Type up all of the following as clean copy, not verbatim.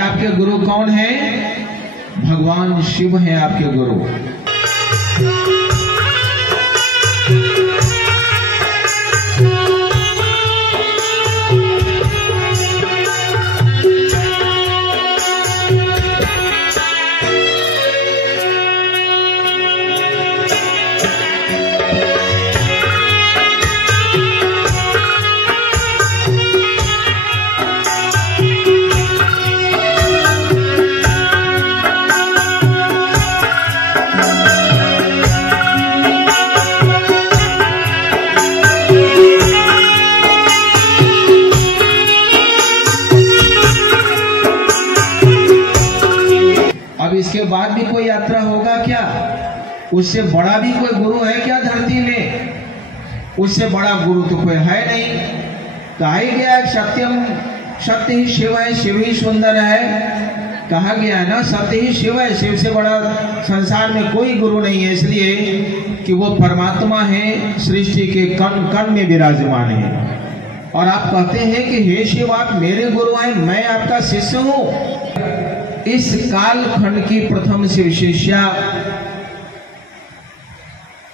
आपके गुरु कौन है? भगवान शिव हैं आपके गुरु। इसके बाद भी कोई यात्रा होगा क्या? उससे बड़ा भी कोई गुरु है क्या धरती में? उससे बड़ा गुरु तो कोई है नहीं। कहा गया सत्यम सत्य ही शिव है, शिव ही सुंदर है। कहा गया है ना, सत्य ही शिव है, शिव से बड़ा संसार में कोई गुरु नहीं है, इसलिए कि वो परमात्मा है, सृष्टि के कण कण में विराजमान है। और आप कहते हैं कि हे शिव आप मेरे गुरु हैं, मैं आपका शिष्य हूँ। इस कालखंड की प्रथम शिव शिष्या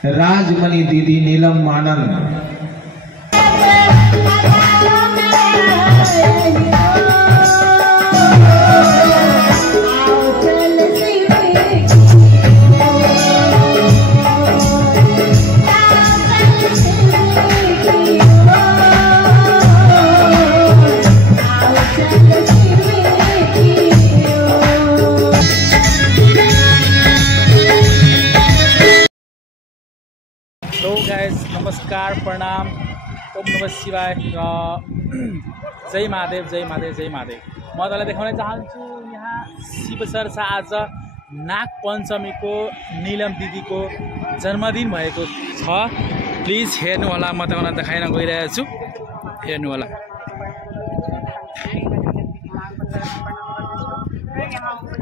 राजमणि दीदी नीलम मानन। नमस्कार, प्रणाम, ओम नमः शिवाय र जय महादेव, जय महादेव, जय महादेव। म तपाईलाई देखाउन चाहन्छु यहाँ शिव सर आज नाग पञ्चमीको नीलम दिदीको जन्मदिन भएको छ। प्लिज हेर्नु होला, म तपाईलाई देखाइन गइरहेको छु, हेर्नु होला।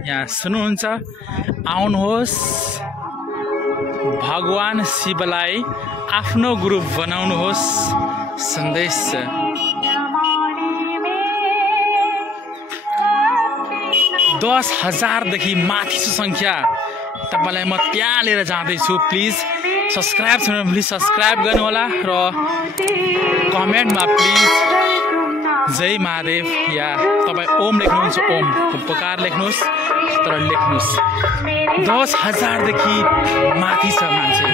यहाँ सुन्नुहुन्छ, आउनुहोस् भगवान शिवलाई आफ्नो गुरु बनाउनुहोस् सन्देश। 10,000 देखि माथि संख्या तपाईलाई म त्यहाँ लिएर जाँदैछु। प्लिज सब्सक्राइब छैन भने प्लिज सब्सक्राइब गर्नु होला र कमेन्टमा प्लिज जय महादेव या तपाईँ ओम लेख्नुहुन्छ, ओम उपकार लेख्नुहोस्, तर लेख्नुहोस्। 10,000 देखि माथि छ मान्छे।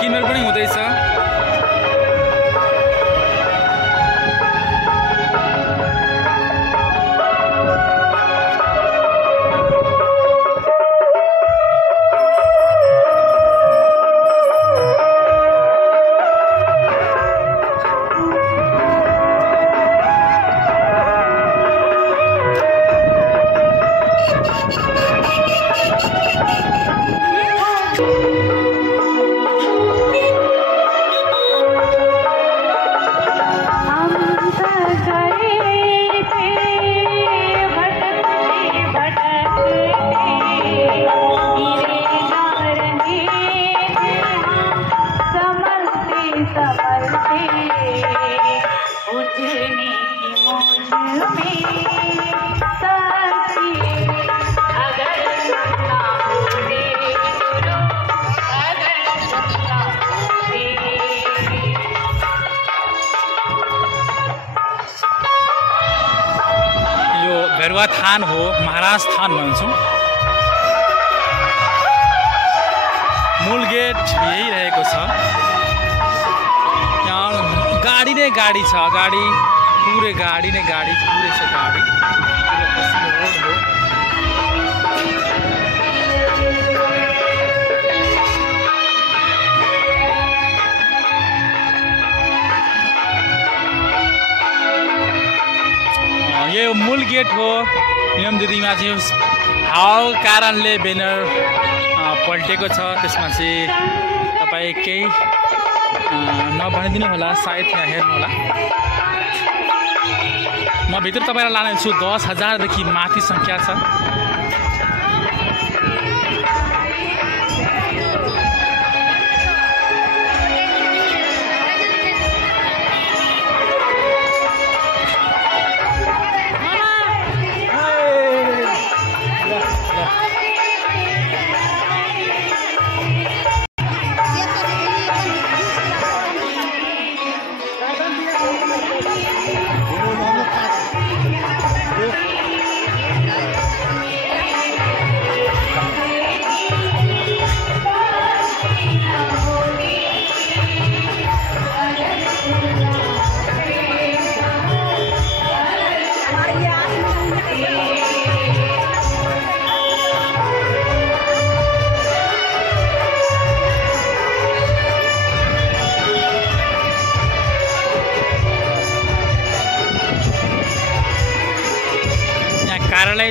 किनमेल पनि हुँदैछ। भेरुवा थान हो, महाराज थान भन्छौँ। मूल गेट यही रहेको छ। यहाँ गाडी नै गाडी छ, गाडी पुरै गाडी नै गाडी, पुरै छ गाडी। रोड हो। यो मूल गेट हो। नीलम दिदीमा चाहिँ हावाको कारणले ब्यानर पल्टेको छ, त्यसमा चाहिँ तपाईँ केही नभनिदिनु होला, सायद यहाँ हेर्नु होला। म भित्र तपाईँलाई लानेछु। 10,000 देखि माथि संख्या छ।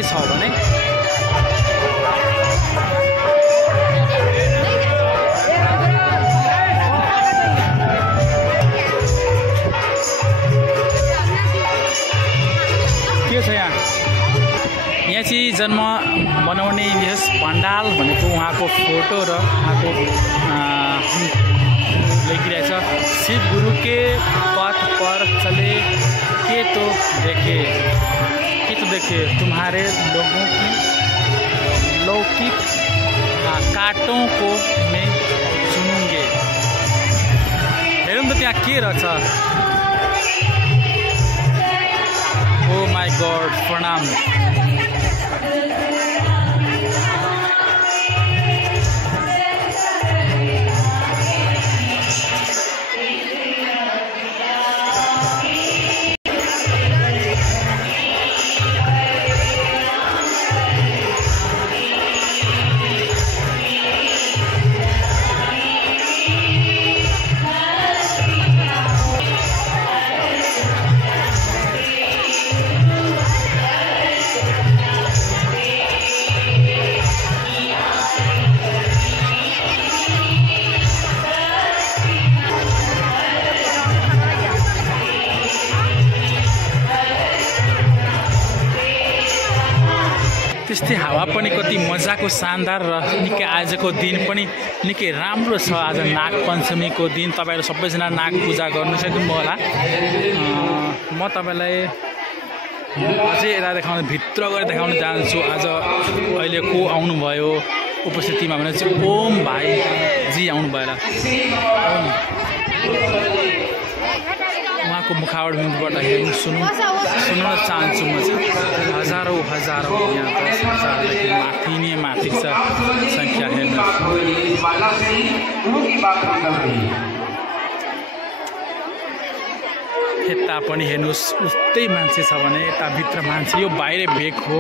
के छ भने के छ यहाँ चाहिँ जन्म बनाउने यस पण्डाल भनेको उहाँको फोटो र उहाँको लेखिरहेछ शिव गुरु के पथ पर चले के तो देखे तुम्हारे लोगों की लौकिक काटों को मैं सुनूंगे। हेरौँ त त्यहाँ के रहेछ। ओ माई गॉड प्रणाम। त्यस्तै हावा पनि कति मजाको शानदार र निकै आजको दिन पनि निकै राम्रो छ। आज नाग पञ्चमीको दिन तपाईहरु सबैजना नाग पूजा गर्नु सक्नुभयो होला। म तपाईलाई अझै यता देखाउन भित्र गएर देखाउन चाहन्छु। आज अहिले को आउनु भयो उपस्थितिमा भने चाहिँ ओम भाइ जी आउनु भयो होला। उहाँको मुखावटबाट हेर्नु सुन्न चाहन्छु। म चाहिँ हजारौँ यहाँ 10,000देखि माथि नै माथि छ सङ्ख्या हेर्नु। यता पनि हेर्नुहोस् उस्तै मान्छे छ भने यता भित्र मान्छे यो बाहिर भेग हो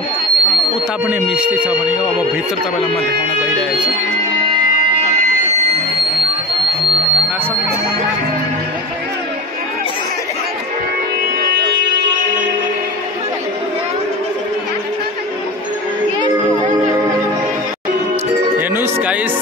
उता पनि मिस्त्री छ भने अब भित्र तपाईँलाई म देखाउन गइरहेको छु। हेर्नुहोस् गाइस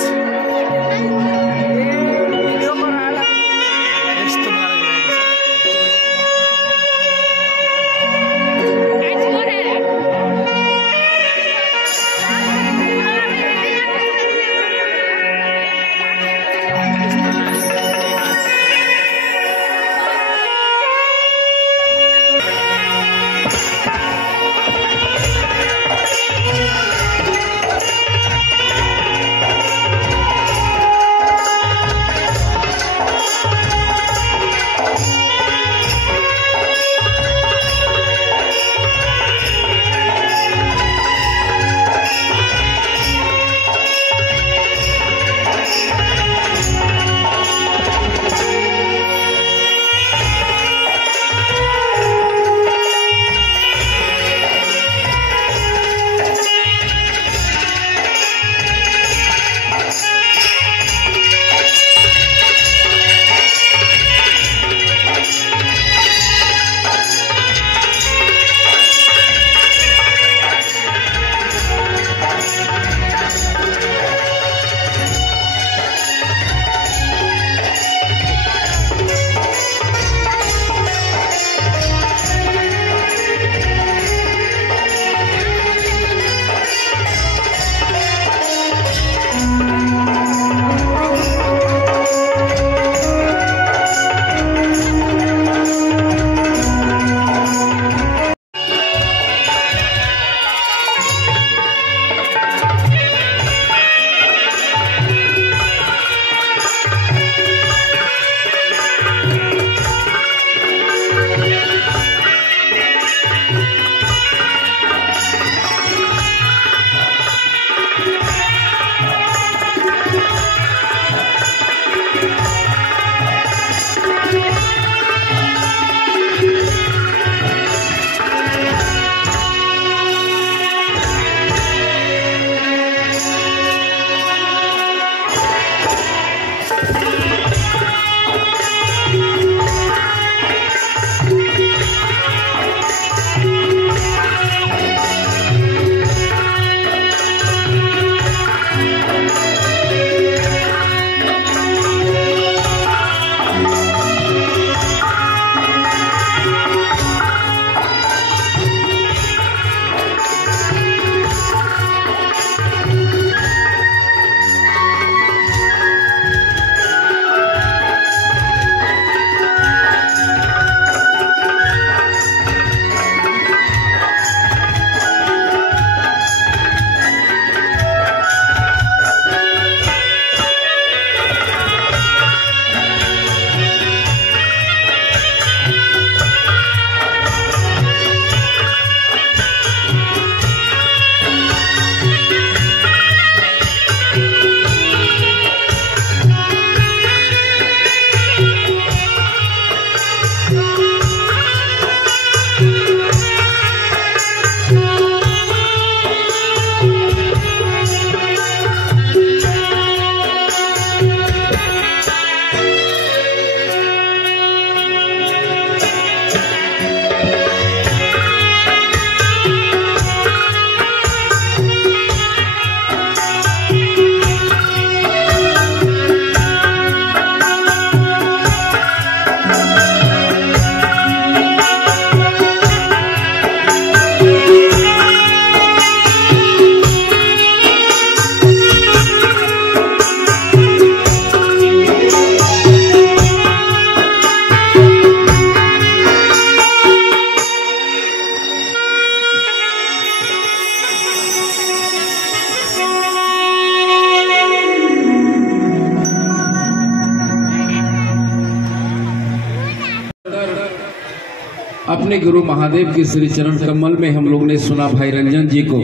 अपने गुरु महादेव के श्री चरण कमल में हम लोग ने सुना भाई रंजन जी को।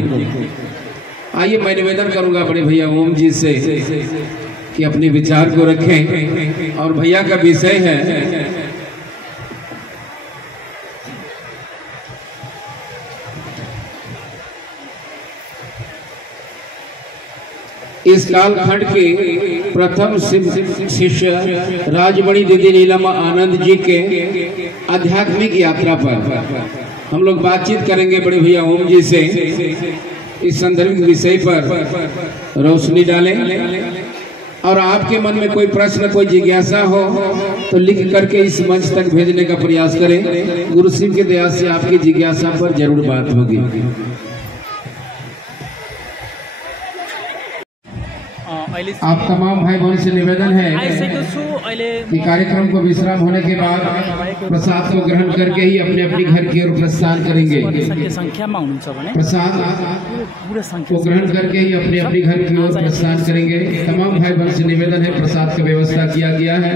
आइए मैं निवेदन करूंगा बड़े भैया ओम जी से कि अपने विचार को रखें। और भैया का विषय है इस कालखंड के प्रथम शिष्य राजमणि दीदी नीलम आनंद जी के आध्यात्मिक यात्रा पर हम लोग बातचीत करेंगे बड़े भैया ओम जी से। इस संदर्भिक विषय पर रोशनी डालें और आपके मन में कोई प्रश्न कोई जिज्ञासा हो तो लिख करके इस मंच तक भेजने का प्रयास करें। गुरु शिव की दया से आपकी जिज्ञासा पर जरूर बात होगी। आप तमाम भाई बहन से निवेदन है कि कार्यक्रम को विश्राम होने के बाद प्रसाद को ग्रहण करके ही अपने अपने घर की ओर प्रस्थान करेंगे। प्रसाद को ग्रहण करके ही अपने अपने घर की ओर प्रस्थान करेंगे। तमाम भाई बहन से निवेदन है, प्रसाद का व्यवस्था किया गया है।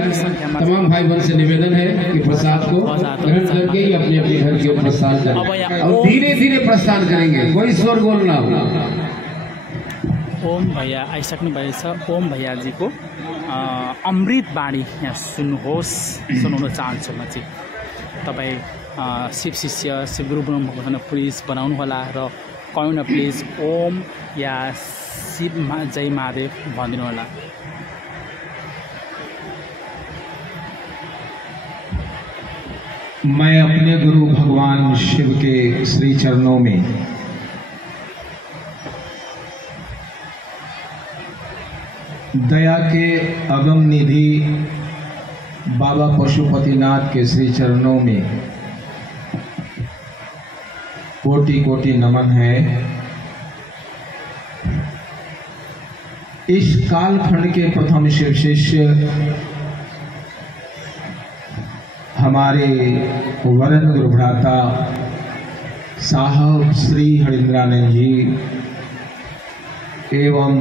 तमाम भाई बहन से निवेदन है कि प्रसाद को ग्रहण करके ही अपने अपने घर की ओर प्रस्थान करेंगे और धीरे धीरे प्रस्थान करेंगे, कोई शोरगोल ना हो। ओम भैया आइसक्नु भएको छ। ओम भैयाजीको अमृत बाणी यहाँ सुनाउन चाहन्छु म चाहिँ। तपाईँ शिव शिष्य शिव गुरु ब्रह्मको प्लिज बनाउनु होला र कौन प्लिज ओम या शिव जय महादेव भनिदिनु होला। मैं अपने गुरु भगवान शिव के श्री चरणों में दया के अगम निधि बाबा पशुपतिनाथ के श्री चरणों में कोटि कोटि नमन है। इस कालखंड के प्रथम शिव शिष्य हमारे वरण गुरु भ्राता साहब श्री हरिंद्रानंद जी एवं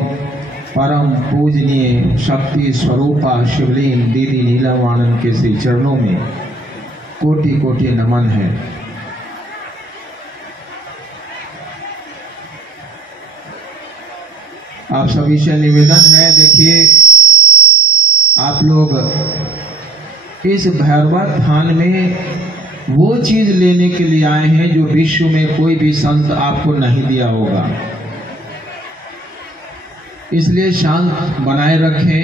परम पूजनीय शक्ति स्वरूपा शिवलिंग दीदी नीलम आनंद के श्री चरणों में कोटि कोटि नमन है। आप सभी से निवेदन है, देखिए आप लोग इस भैरवा थान में वो चीज लेने के लिए आए हैं जो विश्व में कोई भी संत आपको नहीं दिया होगा। इसलिए शांत बनाए रखें।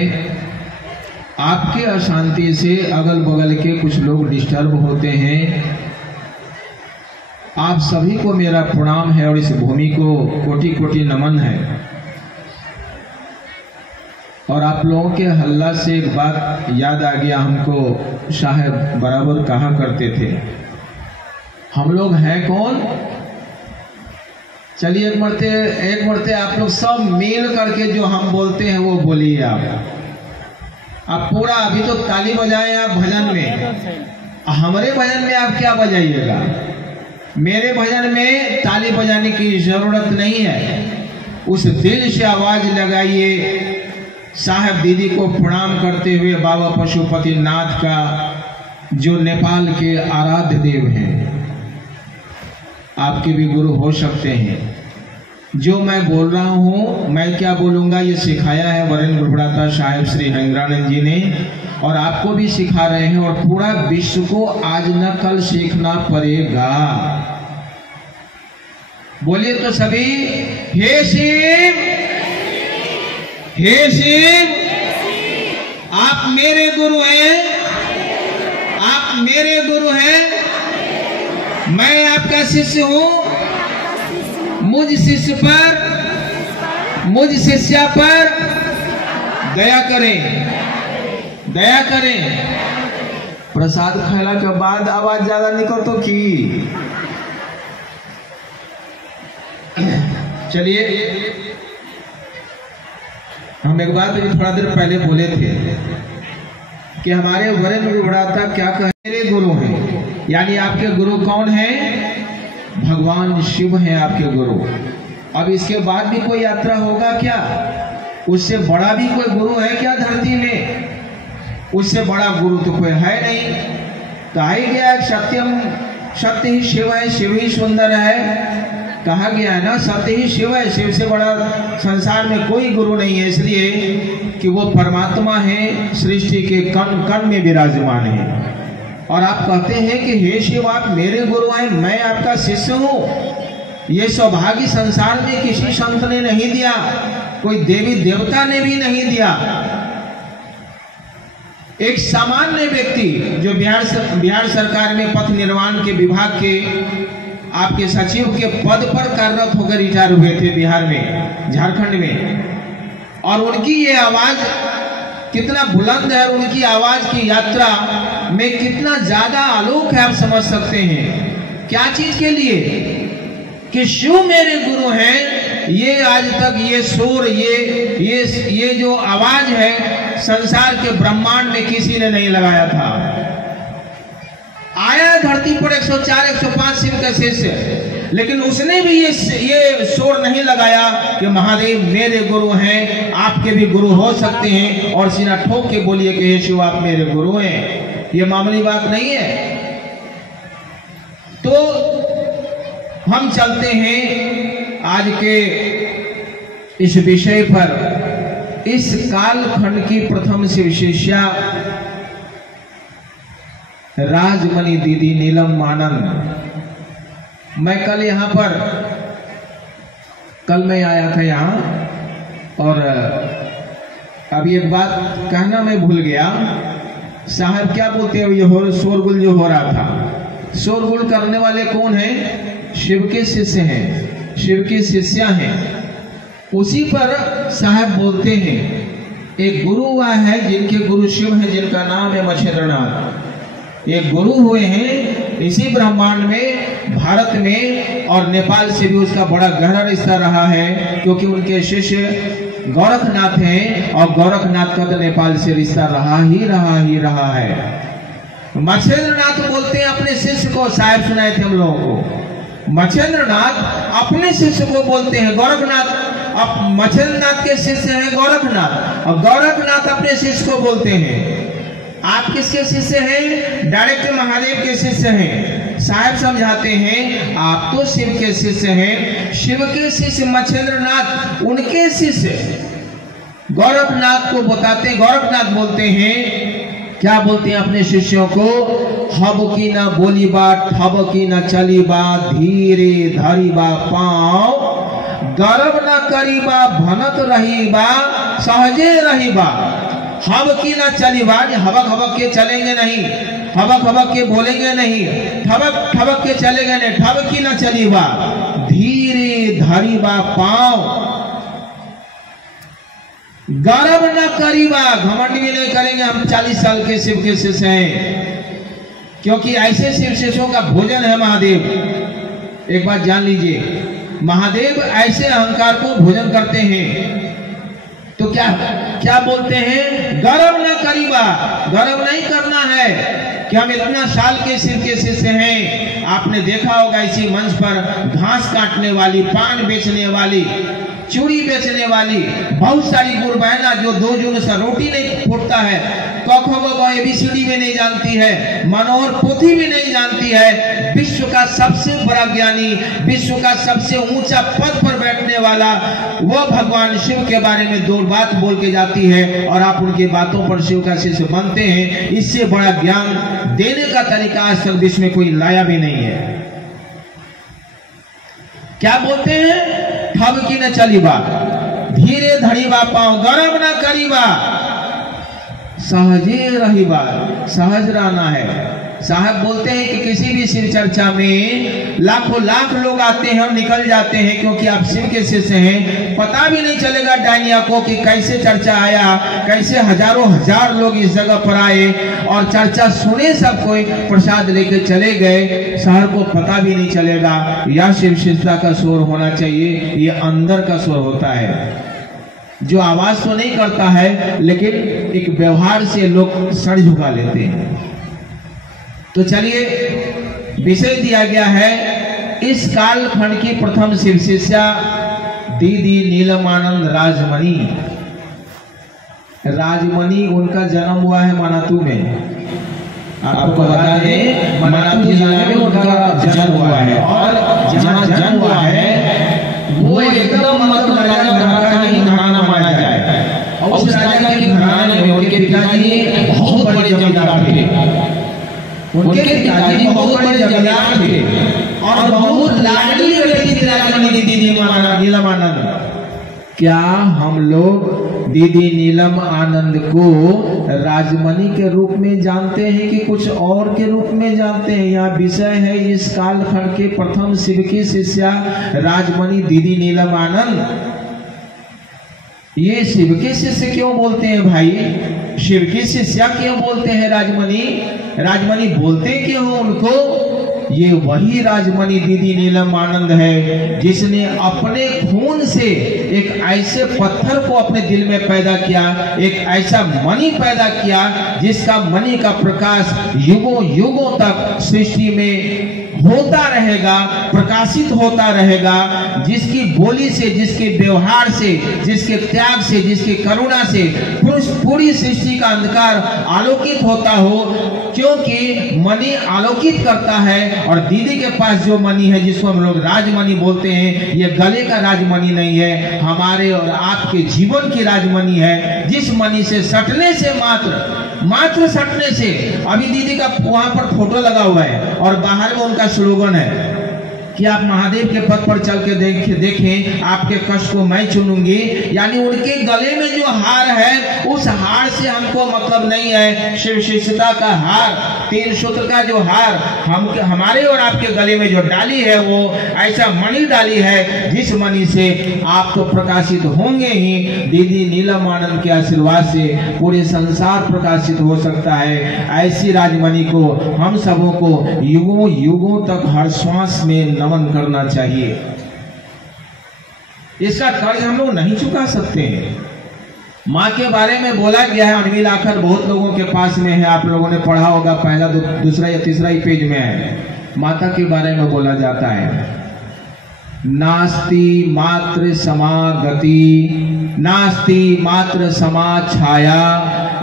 आपके अशांति से अगल बगल के कुछ लोग डिस्टर्ब होते हैं। आप सभी को मेरा प्रणाम है और इस भूमि को कोटि कोटि नमन है। और आप लोगों के हल्ला से एक बात याद आ गया हमको, साहब बराबर कहा करते थे हम लोग हैं कौन। चलिए एक मरते आप लोग सब मिल करके जो हम बोलते हैं वो बोलिए आप पूरा। अभी तो ताली बजाए आप भजन में, हमारे भजन में आप क्या बजाइएगा। मेरे भजन में ताली बजाने की जरूरत नहीं है। उस दिल से आवाज लगाइए। साहब दीदी को प्रणाम करते हुए बाबा पशुपतिनाथ का जो नेपाल के आराध्य देव हैं, आपके भी गुरु हो सकते हैं। जो मैं बोल रहा हूँ, मैं क्या बोलूँगा ये सिखाया है वरण गुरु भ्राता साहेब श्री हरिंद्रानंद जी ने, और आपको भी सिखा रहे हैं। और पूरा विश्व को आज न कल सीखना पड़ेगा। बोलिए तो सभी, हे शिव, हे शिव, आप मेरे गुरु हैं, आप मेरे गुरु हैं, मैं आपका शिष्य हूँ। मुझ शिष्य पर, मुझ शिष्या पर दया करें, दया करें। प्रसाद खाला के बाद आवाज ज्यादा निकल तो की। चलिए, हम एक बात थोड़ा देर पहले बोले थे कि हमारे वरण गुरु भ्राता क्या कहे, मेरे गुरु हैं। यानी आपके गुरु कौन हैं? भगवान शिव हैं आपके गुरु। अब इसके बाद भी कोई यात्रा होगा क्या? उससे बड़ा भी कोई गुरु है क्या धरती में? उससे बड़ा गुरु तो कोई है नहीं। तो आई गया सत्यम सत्य ही शिव है, शिव ही सुंदर है। कहा गया है ना, सत्य ही शिव है, शिव से बड़ा संसार में कोई गुरु नहीं है, इसलिए कि वो परमात्मा है, सृष्टि के कण कण में विराजमान है। और आप कहते हैं कि हे शिव आप मेरे गुरु हैं, मैं आपका शिष्य हूँ। ये सौभाग्य संसार में किसी संत ने नहीं दिया, कोई देवी देवता ने भी नहीं दिया। एक सामान्य व्यक्ति जो बिहार सरकार में पथ निर्माण के विभाग के आपके सचिव के पद पर कार्यरत होकर रिटायर हुए थे बिहार में, झारखंड में, और उनकी ये आवाज कितना बुलंद है, उनकी आवाज की यात्रा में कितना ज्यादा आलोक है, आप समझ सकते हैं। क्या चीज के लिए? कि शिव मेरे गुरु हैं। ये आज तक ये शोर, ये जो आवाज है संसार के ब्रह्मांड में किसी ने नहीं लगाया था। आया धरती पर 104-105 शिव के शिष्य, लेकिन उसने भी ये शोर नहीं लगाया कि महादेव मेरे गुरु हैं, आपके भी गुरु हो सकते हैं, और सीना ठोक के बोलिए कि हे शिव आप मेरे गुरु हैं। ये मामूली बात नहीं है। तो हम चलते हैं आज के इस विषय पर। इस कालखंड की प्रथम शिव शिष्या राजमणि दीदी नीलम आनंद। मैं कल मैं आया था यहाँ, और अभी एक बात कहना मैं भूल गया। साहब क्या बोलते हैं, ये शोरगुल जो हो रहा था, शोरगुल करने वाले कौन हैं? शिव के शिष्य हैं, शिव की शिष्या हैं। उसी पर साहब बोलते हैं एक गुरु हुआ है जिनके गुरु शिव हैं, जिनका नाम है मच्छेंद्रनाथ। एक गुरु हुए हैं इसी ब्रह्मांड में, भारत में, और नेपाल से भी उसका बड़ा गहरा रिश्ता रहा है, क्योंकि उनके शिष्य गोरखनाथ हैं, और गोरखनाथ का तो नेपाल से रिश्ता रहा ही रहा है। मच्छेंद्रनाथ बोलते हैं अपने शिष्य को, साहब सुनाए थे हम लोगों को, मच्छेंद्रनाथ अपने शिष्य को बोलते हैं गोरखनाथ। अब मच्छेंद्रनाथ के शिष्य हैं गोरखनाथ, और गोरखनाथ अपने शिष्य को बोलते हैं। आप किसके शिष्य हैं? डायरेक्ट महादेव के शिष्य हैं। साहब समझाते हैं आप तो शिव के शिष्य हैं, शिव के शिष्य मच्छेंद्रनाथ, उनके शिष्य गोरखनाथ को बताते हैं। गोरखनाथ बोलते हैं, क्या बोलते हैं अपने शिष्यों को? हब की न बोली बा, ठब की न चली बा, धीरे धरी बा पाँव, गर्व न करी बा, भनत रही बा, सहजे रही बा। हब की न चली बा, हबक हबक के चलेंगे नहीं, हबक हबक के बोलेंगे नहीं, ठबक ठबक के चलेंगे नहीं, ठब की न चली बा, धीरे धरी बा पाँव, गर्व न करीबा, घमंड भी नहीं करेंगे। हम 40 साल के शिव के शिष्य हैं, क्योंकि ऐसे शिव शिष्यों का भोजन है महादेव। एक बात जान लीजिए, महादेव ऐसे अहंकार को भोजन करते हैं। तो क्या बोलते हैं? गर्व न करीबा, गर्व नहीं करना है कि हम इतना साल के शिव के शिष्य हैं। आपने देखा होगा इसी मंच पर घास काटने वाली, पान बेचने वाली, चूड़ी बेचने वाली बहुत सारी गुरबहना जो 2 जून से रोटी नहीं फूटता है, ABCD में नहीं जानती है, मनोहर पोथी भी नहीं जानती है, विश्व का सबसे बड़ा ज्ञानी, विश्व का सबसे ऊंचा पद पर बैठने वाला वो भगवान शिव के बारे में 2 बात बोल के जाती है, और आप उनकी बातों पर शिव का शिष्य बनते हैं। इससे बड़ा ज्ञान देने का तरीका आज तक विश्व में कोई लाया भी नहीं है। क्या बोलते हैं? ठब की न चली बा, धीरे धड़ी बा पाँव, गर्व न करी बा, सहजे रही बा, सहज रहना है। साहब बोलते हैं कि किसी भी शिव चर्चा में लाखों लाख लोग आते हैं और निकल जाते हैं, क्योंकि आप शिव के शिष्य हैं। पता भी नहीं चलेगा डायनिया को कि कैसे चर्चा आया, कैसे हजारों हजार लोग इस जगह पर आए और चर्चा सुने, सब कोई प्रसाद लेके चले गए, शहर को पता भी नहीं चलेगा। यह शिव शिष्यता का शोर होना चाहिए, ये अंदर का शोर होता है, जो आवाज तो नहीं करता है, लेकिन एक व्यवहार से लोग सर झुका लेते हैं। तो चलिए, विषय दिया गया है इस कालखंड की प्रथम शिव शिष्या दीदी नीलम आनंद राजमणि। राजमणि उनका जन्म हुआ है मनातू में, आपको बता दें मनातू जिला में उनका जन्म हुआ है और जहाँ जन्म हुआ है वो एकदम मतलब राजा का ही घराना माना जाए। और उस राजा के घराने में उनके पिताजी बहुत बड़े जमींदार थे। उनके पिताजी बहुत बड़े जमींदार थे और बहुत लाडली बेटी थी राजमणि दीदी नीलम आनंद। क्या हम लोग दीदी नीलम आनंद को राजमणि के रूप में जानते हैं कि कुछ और के रूप में जानते हैं? यहाँ विषय है इस कालखंड के प्रथम शिव की शिष्या राजमणि दीदी नीलम आनंद। ये शिव के शिष्य क्यों बोलते हैं भाई? शिव की शिष्या क्यों बोलते हैं राजमणि? राजमणि बोलते क्यों हो उनको? ये वही राजमणि दीदी नीलम आनंद है जिसने अपने खून से एक ऐसे पत्थर को अपने दिल में पैदा किया, एक ऐसा मणि पैदा किया जिसका मणि का प्रकाश युगों युगों तक सृष्टि में होता रहेगा, प्रकाशित होता रहेगा, जिसकी बोली से, जिसके व्यवहार से, जिसके त्याग से, जिसकी करुणा से पूरी सृष्टि का अंधकार आलोकित होता हो। क्योंकि मणि आलोकित करता है और दीदी के पास जो मणि है जिसको हम लोग राजमणि बोलते हैं, ये गले का राजमणि नहीं है, हमारे और आपके जीवन की राजमणि है। जिस मणि से सटने से मात्र सटने से, अभी दीदी का वहां पर फोटो लगा हुआ है और बाहर में उनका स्लोगन है कि आप महादेव के पद पर चल के देखें, आपके कष्ट को मैं चुनूंगी। यानी उनके गले में जो हार है उस हार से हमको मतलब नहीं है। शिव शिष्यता का हार, 3 सूत्र का जो हार हमारे और आपके गले में जो डाली है वो ऐसा मणि डाली है जिस मणि से आप तो प्रकाशित होंगे ही। दीदी नीलम आनंद के आशीर्वाद से पूरे संसार प्रकाशित हो सकता है। ऐसी राजमणि को हम सबों को युगों युगों तक हर श्वास में नमन करना चाहिए। इसका कर्ज हम लोग नहीं चुका सकते हैं। माँ के बारे में बोला गया है, अनविल आखर बहुत लोगों के पास में है, आप लोगों ने पढ़ा होगा, पहला दूसरा या तीसरा ही पेज में है। माता के बारे में बोला जाता है, नास्ति मात्र समागति, नास्ति मात्र समा छाया,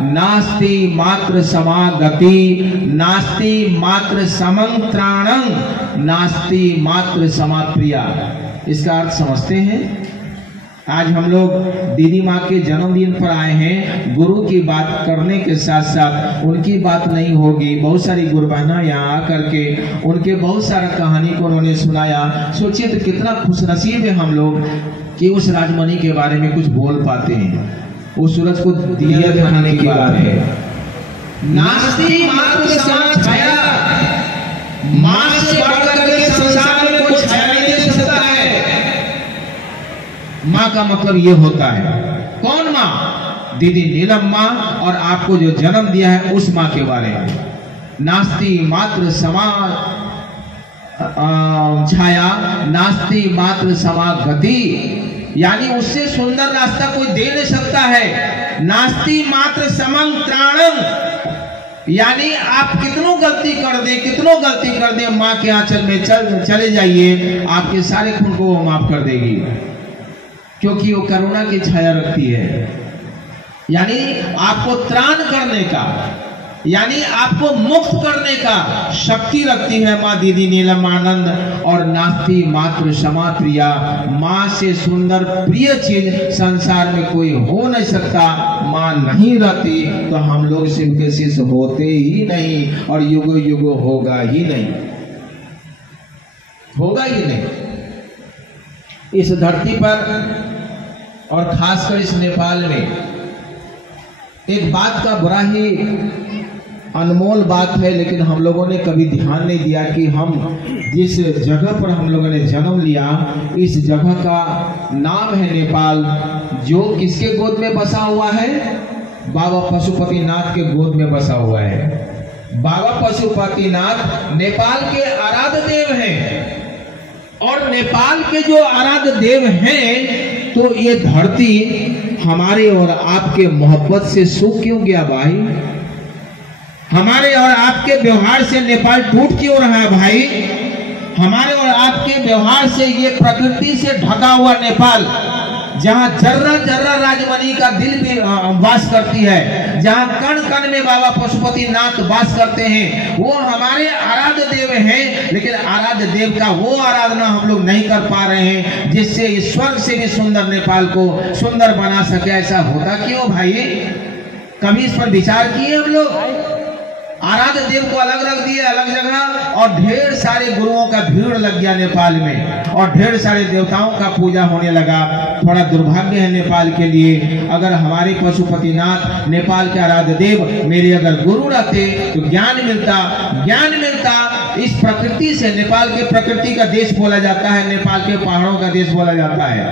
नास्ति मात्र समागति, नास्ति मात्र समंत्राणं, नास्ति मात्र समाप्रिया। इसका अर्थ समझते हैं? आज हम लोग दीदी माँ के जन्मदिन पर आए हैं। गुरु की बात करने के साथ साथ उनकी बात नहीं होगी। बहुत सारी गुरु बहना यहाँ आकर के उनके बहुत सारा कहानी को उन्होंने सुनाया। सोचिए तो कितना खुशनसीब है हम लोग कि उस राजमणि के बारे में कुछ बोल पाते हैं। उस सूरज को दिया दिखाने की बात है। नास्ति मात्र समा छाया, माँ से बढ़कर के संसार में कोई छाया नहीं दे सकता है। माँ का मतलब ये होता है, कौन माँ? दीदी नीलम माँ, और आपको जो जन्म दिया है उस माँ के बारे में। नास्ति मात्र समा छाया, नास्ति मात्र समागति, यानी उससे सुंदर रास्ता कोई दे नहीं सकता है। नास्ति मात्र समंत्राणं, यानी आप कितनों गलती कर दे, माँ के आंचल में चले जाइए, आपके सारे खून को वो माफ कर देगी, क्योंकि वो करुणा की छाया रखती है। यानी आपको त्राण करने का, यानी आपको मुक्त करने का शक्ति रखती है माँ दीदी नीलम आनंद। और नास्ति मात्र क्षमा प्रिया, माँ से सुंदर प्रिय चीज संसार में कोई हो नहीं सकता। माँ नहीं रहती तो हम लोग शिव के शिष्य होते ही नहीं और युगो युगो होगा ही नहीं। इस धरती पर और खासकर इस नेपाल में एक बात का बड़ा ही अनमोल बात है, लेकिन हम लोगों ने कभी ध्यान नहीं दिया कि हम जिस जगह पर हम लोगों ने जन्म लिया, इस जगह का नाम है नेपाल, जो किसके गोद में बसा हुआ है? बाबा पशुपतिनाथ के गोद में बसा हुआ है। बाबा पशुपतिनाथ नेपाल के आराध्य देव हैं, और नेपाल के जो आराध्य देव हैं, तो ये धरती हमारे और आपके मोहब्बत से सूख क्यों गया भाई? हमारे और आपके व्यवहार से नेपाल टूट क्यों रहा है भाई? हमारे और आपके व्यवहार से ये प्रकृति से ढका हुआ नेपाल जहाँ जर्रा जर्रा राजमणि का दिल भी वास करती है, जहाँ कण कण में बाबा पशुपतिनाथ वास करते हैं, वो हमारे आराध्य देव हैं। लेकिन आराध्य देव का वो आराधना हम लोग नहीं कर पा रहे हैं जिससे इस स्वर्ग से भी सुंदर नेपाल को सुंदर बना सके। ऐसा होता क्यों भाई? कभी इस पर विचार किए हम लोग? आराध्य देव को अलग रख दिए अलग जगह, और ढेर सारे गुरुओं का भीड़ लग गया नेपाल में, और ढेर सारे देवताओं का पूजा होने लगा। थोड़ा दुर्भाग्य है नेपाल के लिए। अगर हमारे पशुपतिनाथ नेपाल के आराध्य देव मेरे अगर गुरु रहते तो ज्ञान मिलता। इस प्रकृति से, नेपाल के प्रकृति का देश बोला जाता है, नेपाल के पहाड़ों का देश बोला जाता है।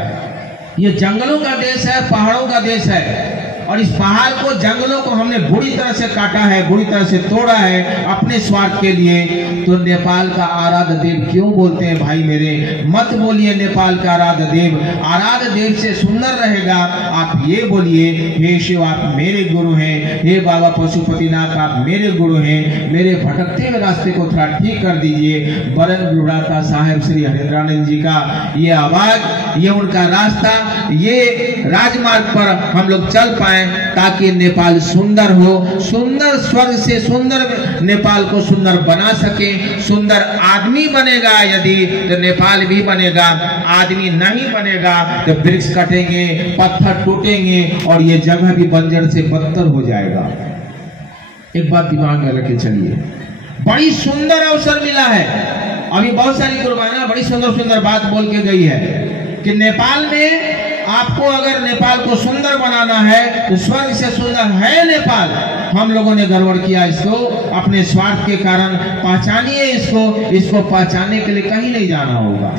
ये जंगलों का देश है, पहाड़ों का देश है, और इस पहाड़ को, जंगलों को हमने बुरी तरह से काटा है, बुरी तरह से तोड़ा है अपने स्वार्थ के लिए। तो नेपाल का आराध्य देव क्यों बोलते हैं भाई मेरे? मत बोलिए नेपाल का आराध्य देव। आराध्य देव से सुंदर रहेगा आप ये बोलिए, हे शिव आप मेरे गुरु हैं, हे बाबा पशुपतिनाथ आप मेरे गुरु हैं, मेरे भटकते हुए रास्ते को थोड़ा ठीक कर दीजिए। बरन गुरुदाता साहेब श्री हरिंद्रानंद जी का ये आवाज, ये उनका रास्ता, ये राजमार्ग पर हम लोग चल पाए ताकि नेपाल सुंदर हो, सुंदर स्वर्ग से सुंदर नेपाल को सुंदर बना सके। सुंदर आदमी बनेगा यदि तो नेपाल भी बनेगा, आदमी नहीं बनेगा तो वृक्ष कटेंगे, पत्थर टूटेंगे और ये जगह भी बंजर से बदतर हो जाएगा। एक बात दिमाग में रखे चलिए, बड़ी सुंदर अवसर मिला है। अभी बहुत सारी गुरुबाना बड़ी सुंदर सुंदर बात बोल के गई है कि नेपाल में आपको अगर नेपाल को सुंदर बनाना है तो स्वर्ग से सुंदर है नेपाल। हम लोगों ने गड़बड़ किया इसको, अपने स्वार्थ के कारण पहचानिए इसको पहचानने के लिए कहीं नहीं जाना होगा।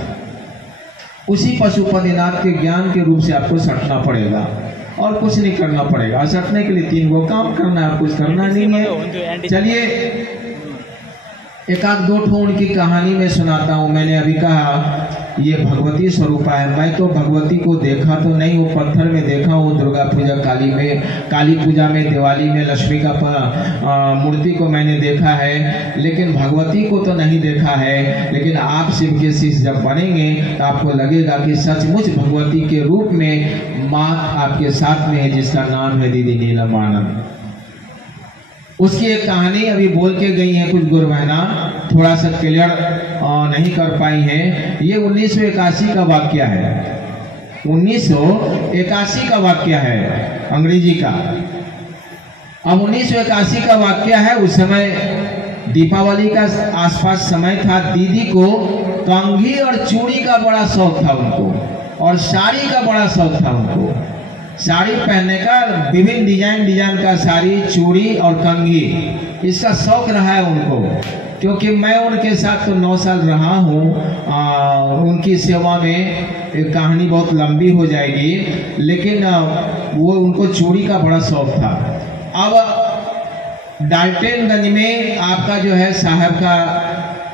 उसी पशुपतिनाथ के ज्ञान के रूप से आपको सटना पड़ेगा और कुछ नहीं करना पड़ेगा। सटने के लिए 3 गो काम करना है, कुछ करना नहीं है। चलिए एक आध 2 ठो उनकी कहानी में सुनाता हूँ। मैंने अभी कहा ये भगवती स्वरूपा है। मैं तो भगवती को देखा तो नहीं, वो पत्थर में देखा हूँ। दुर्गा पूजा, काली पूजा में, दिवाली में लक्ष्मी का मूर्ति को मैंने देखा है, लेकिन भगवती को तो नहीं देखा है। लेकिन आप शिव के शिष्य जब बनेंगे तो आपको लगेगा कि सचमुच भगवती के रूप में माँ आपके साथ में है, जिसका नाम है दीदी नीलम आनंद। उसकी एक कहानी अभी बोल के गई है कुछ गुरु बहना, थोड़ा सा क्लियर नहीं कर पाई है। ये 1981 का वाक्य है, 1981 का वाक्य है अंग्रेजी का। अब 1981 का वाक्य है। उस समय दीपावली का आसपास समय था। दीदी को कंघी और चूड़ी का बड़ा शौक था उनको, और साड़ी का बड़ा शौक था उनको। साड़ी पहनने का, विभिन्न डिजाइन का साड़ी, चूड़ी और कंघी, इसका शौक रहा है उनको। क्योंकि मैं उनके साथ तो 9 साल रहा हूँ। उनकी सेवा में एक कहानी बहुत लंबी हो जाएगी, लेकिन वो उनको चूड़ी का बड़ा शौक था। अब डाल्टनगंज में आपका जो है साहब का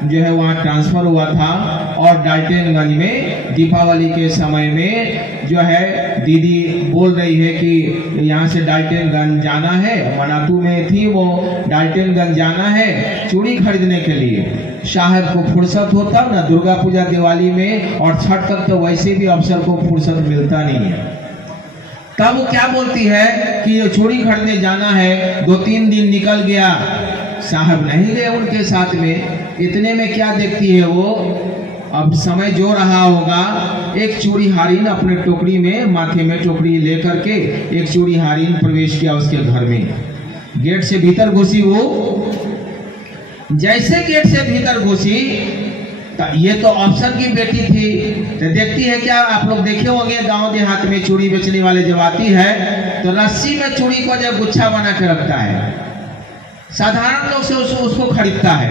जो है वहाँ ट्रांसफर हुआ था, और डाल्टनगंज में दीपावली के समय में जो है दीदी बोल रही है कि यहाँ से डाल्टनगंज जाना है। मनातू में थी वो, डाल्टनगंज जाना है चूड़ी खरीदने के लिए। साहब को फुर्सत होता ना दुर्गा पूजा, दिवाली में और छठ तक, तो वैसे भी अवसर को फुर्सत मिलता नहीं है। तब वो क्या बोलती है कि ये चूड़ी खरीदने जाना है। 2-3 दिन निकल गया, साहब नहीं गए उनके साथ में। इतने में क्या देखती है वो, अब समय जो रहा होगा, एक चूड़ी हारिन अपने टोकरी में, माथे में टोकरी लेकर के एक चूड़ी हारिन प्रवेश किया उसके घर में। गेट से भीतर घुसी वो, जैसे गेट से भीतर घुसी, ये तो ऑप्शन की बेटी थी, तो देखती है क्या, आप लोग देखे होंगे गांव देहात में चूड़ी बेचने वाले जब आती है तो रस्सी में चूड़ी को जब गुच्छा बना के रखता है। साधारण लोग से उसको खरीदता है,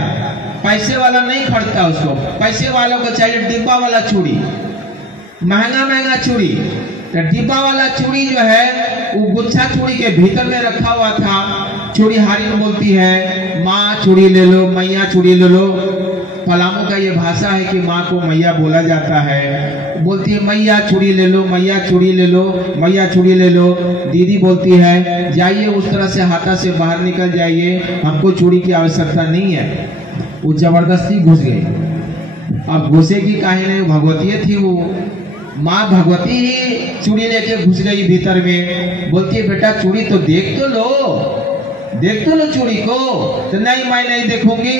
पैसे वाला नहीं खरीदता उसको। पैसे वालों को चाहिए डिब्बा वाला चूड़ी, महंगा चूड़ी। तो डिब्बा वाला चूड़ी जो है वो गुच्छा चूड़ी के भीतर में रखा हुआ था। चूड़ी हारिन बोलती है, माँ चूड़ी ले लो, मैया चूड़ी ले लो। पलामू का ये भाषा है कि माँ को मैया बोला जाता है। बोलती है मैया चूड़ी ले लो, मैया चूड़ी ले लो, मैया चूड़ी ले लो। दीदी बोलती है जाइए उस तरह से हाथा से बाहर निकल जाइए, हमको चूड़ी की आवश्यकता नहीं है। वो जबरदस्ती घुस गई। अब घुसे की काहे नहीं, भगवती थी वो, माँ भगवती ही चूड़ी लेके घुस गई भीतर में। बोलती है बेटा चूड़ी तो देख तो लो चूड़ी को। तो नहीं मैं नहीं देखूंगी,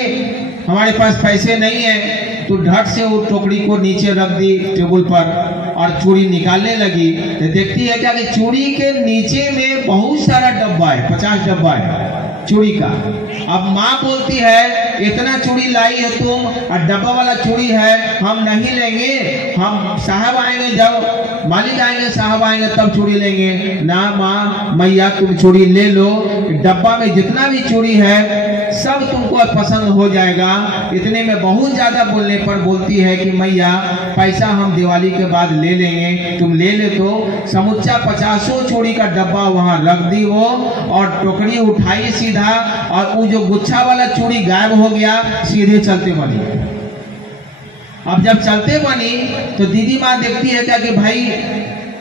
हमारे पास पैसे नहीं है। तो ढट से वो टोकरी को नीचे रख दी टेबल पर और चूड़ी निकालने लगी। तो देखती है क्या कि चूड़ी के नीचे में बहुत सारा डब्बा है, 50 डब्बा है चूड़ी का। अब माँ बोलती है इतना चूड़ी लाई है तुम और डब्बा वाला चूड़ी है, हम नहीं लेंगे, हम साहब आएंगे, जब मालिक आएंगे साहब आएंगे तब चूड़ी लेंगे। ना माँ मैया तुम चूड़ी ले लो, डब्बा में जितना भी चूड़ी है सब तुमको पसंद हो जाएगा। इतने में बहुत ज्यादा बोलने पर बोलती है कि मैया पैसा हम दिवाली के बाद ले लेंगे, तुम ले ले। तो समुच्चा 50 चूड़ी का डब्बा वहां रख दी वो और टोकरी उठाई सीधा, और वो जो गुच्छा वाला चूड़ी गायब हो गया। सीधे चलते बनी। अब जब चलते बनी तो दीदी माँ देखती है क्या कि भाई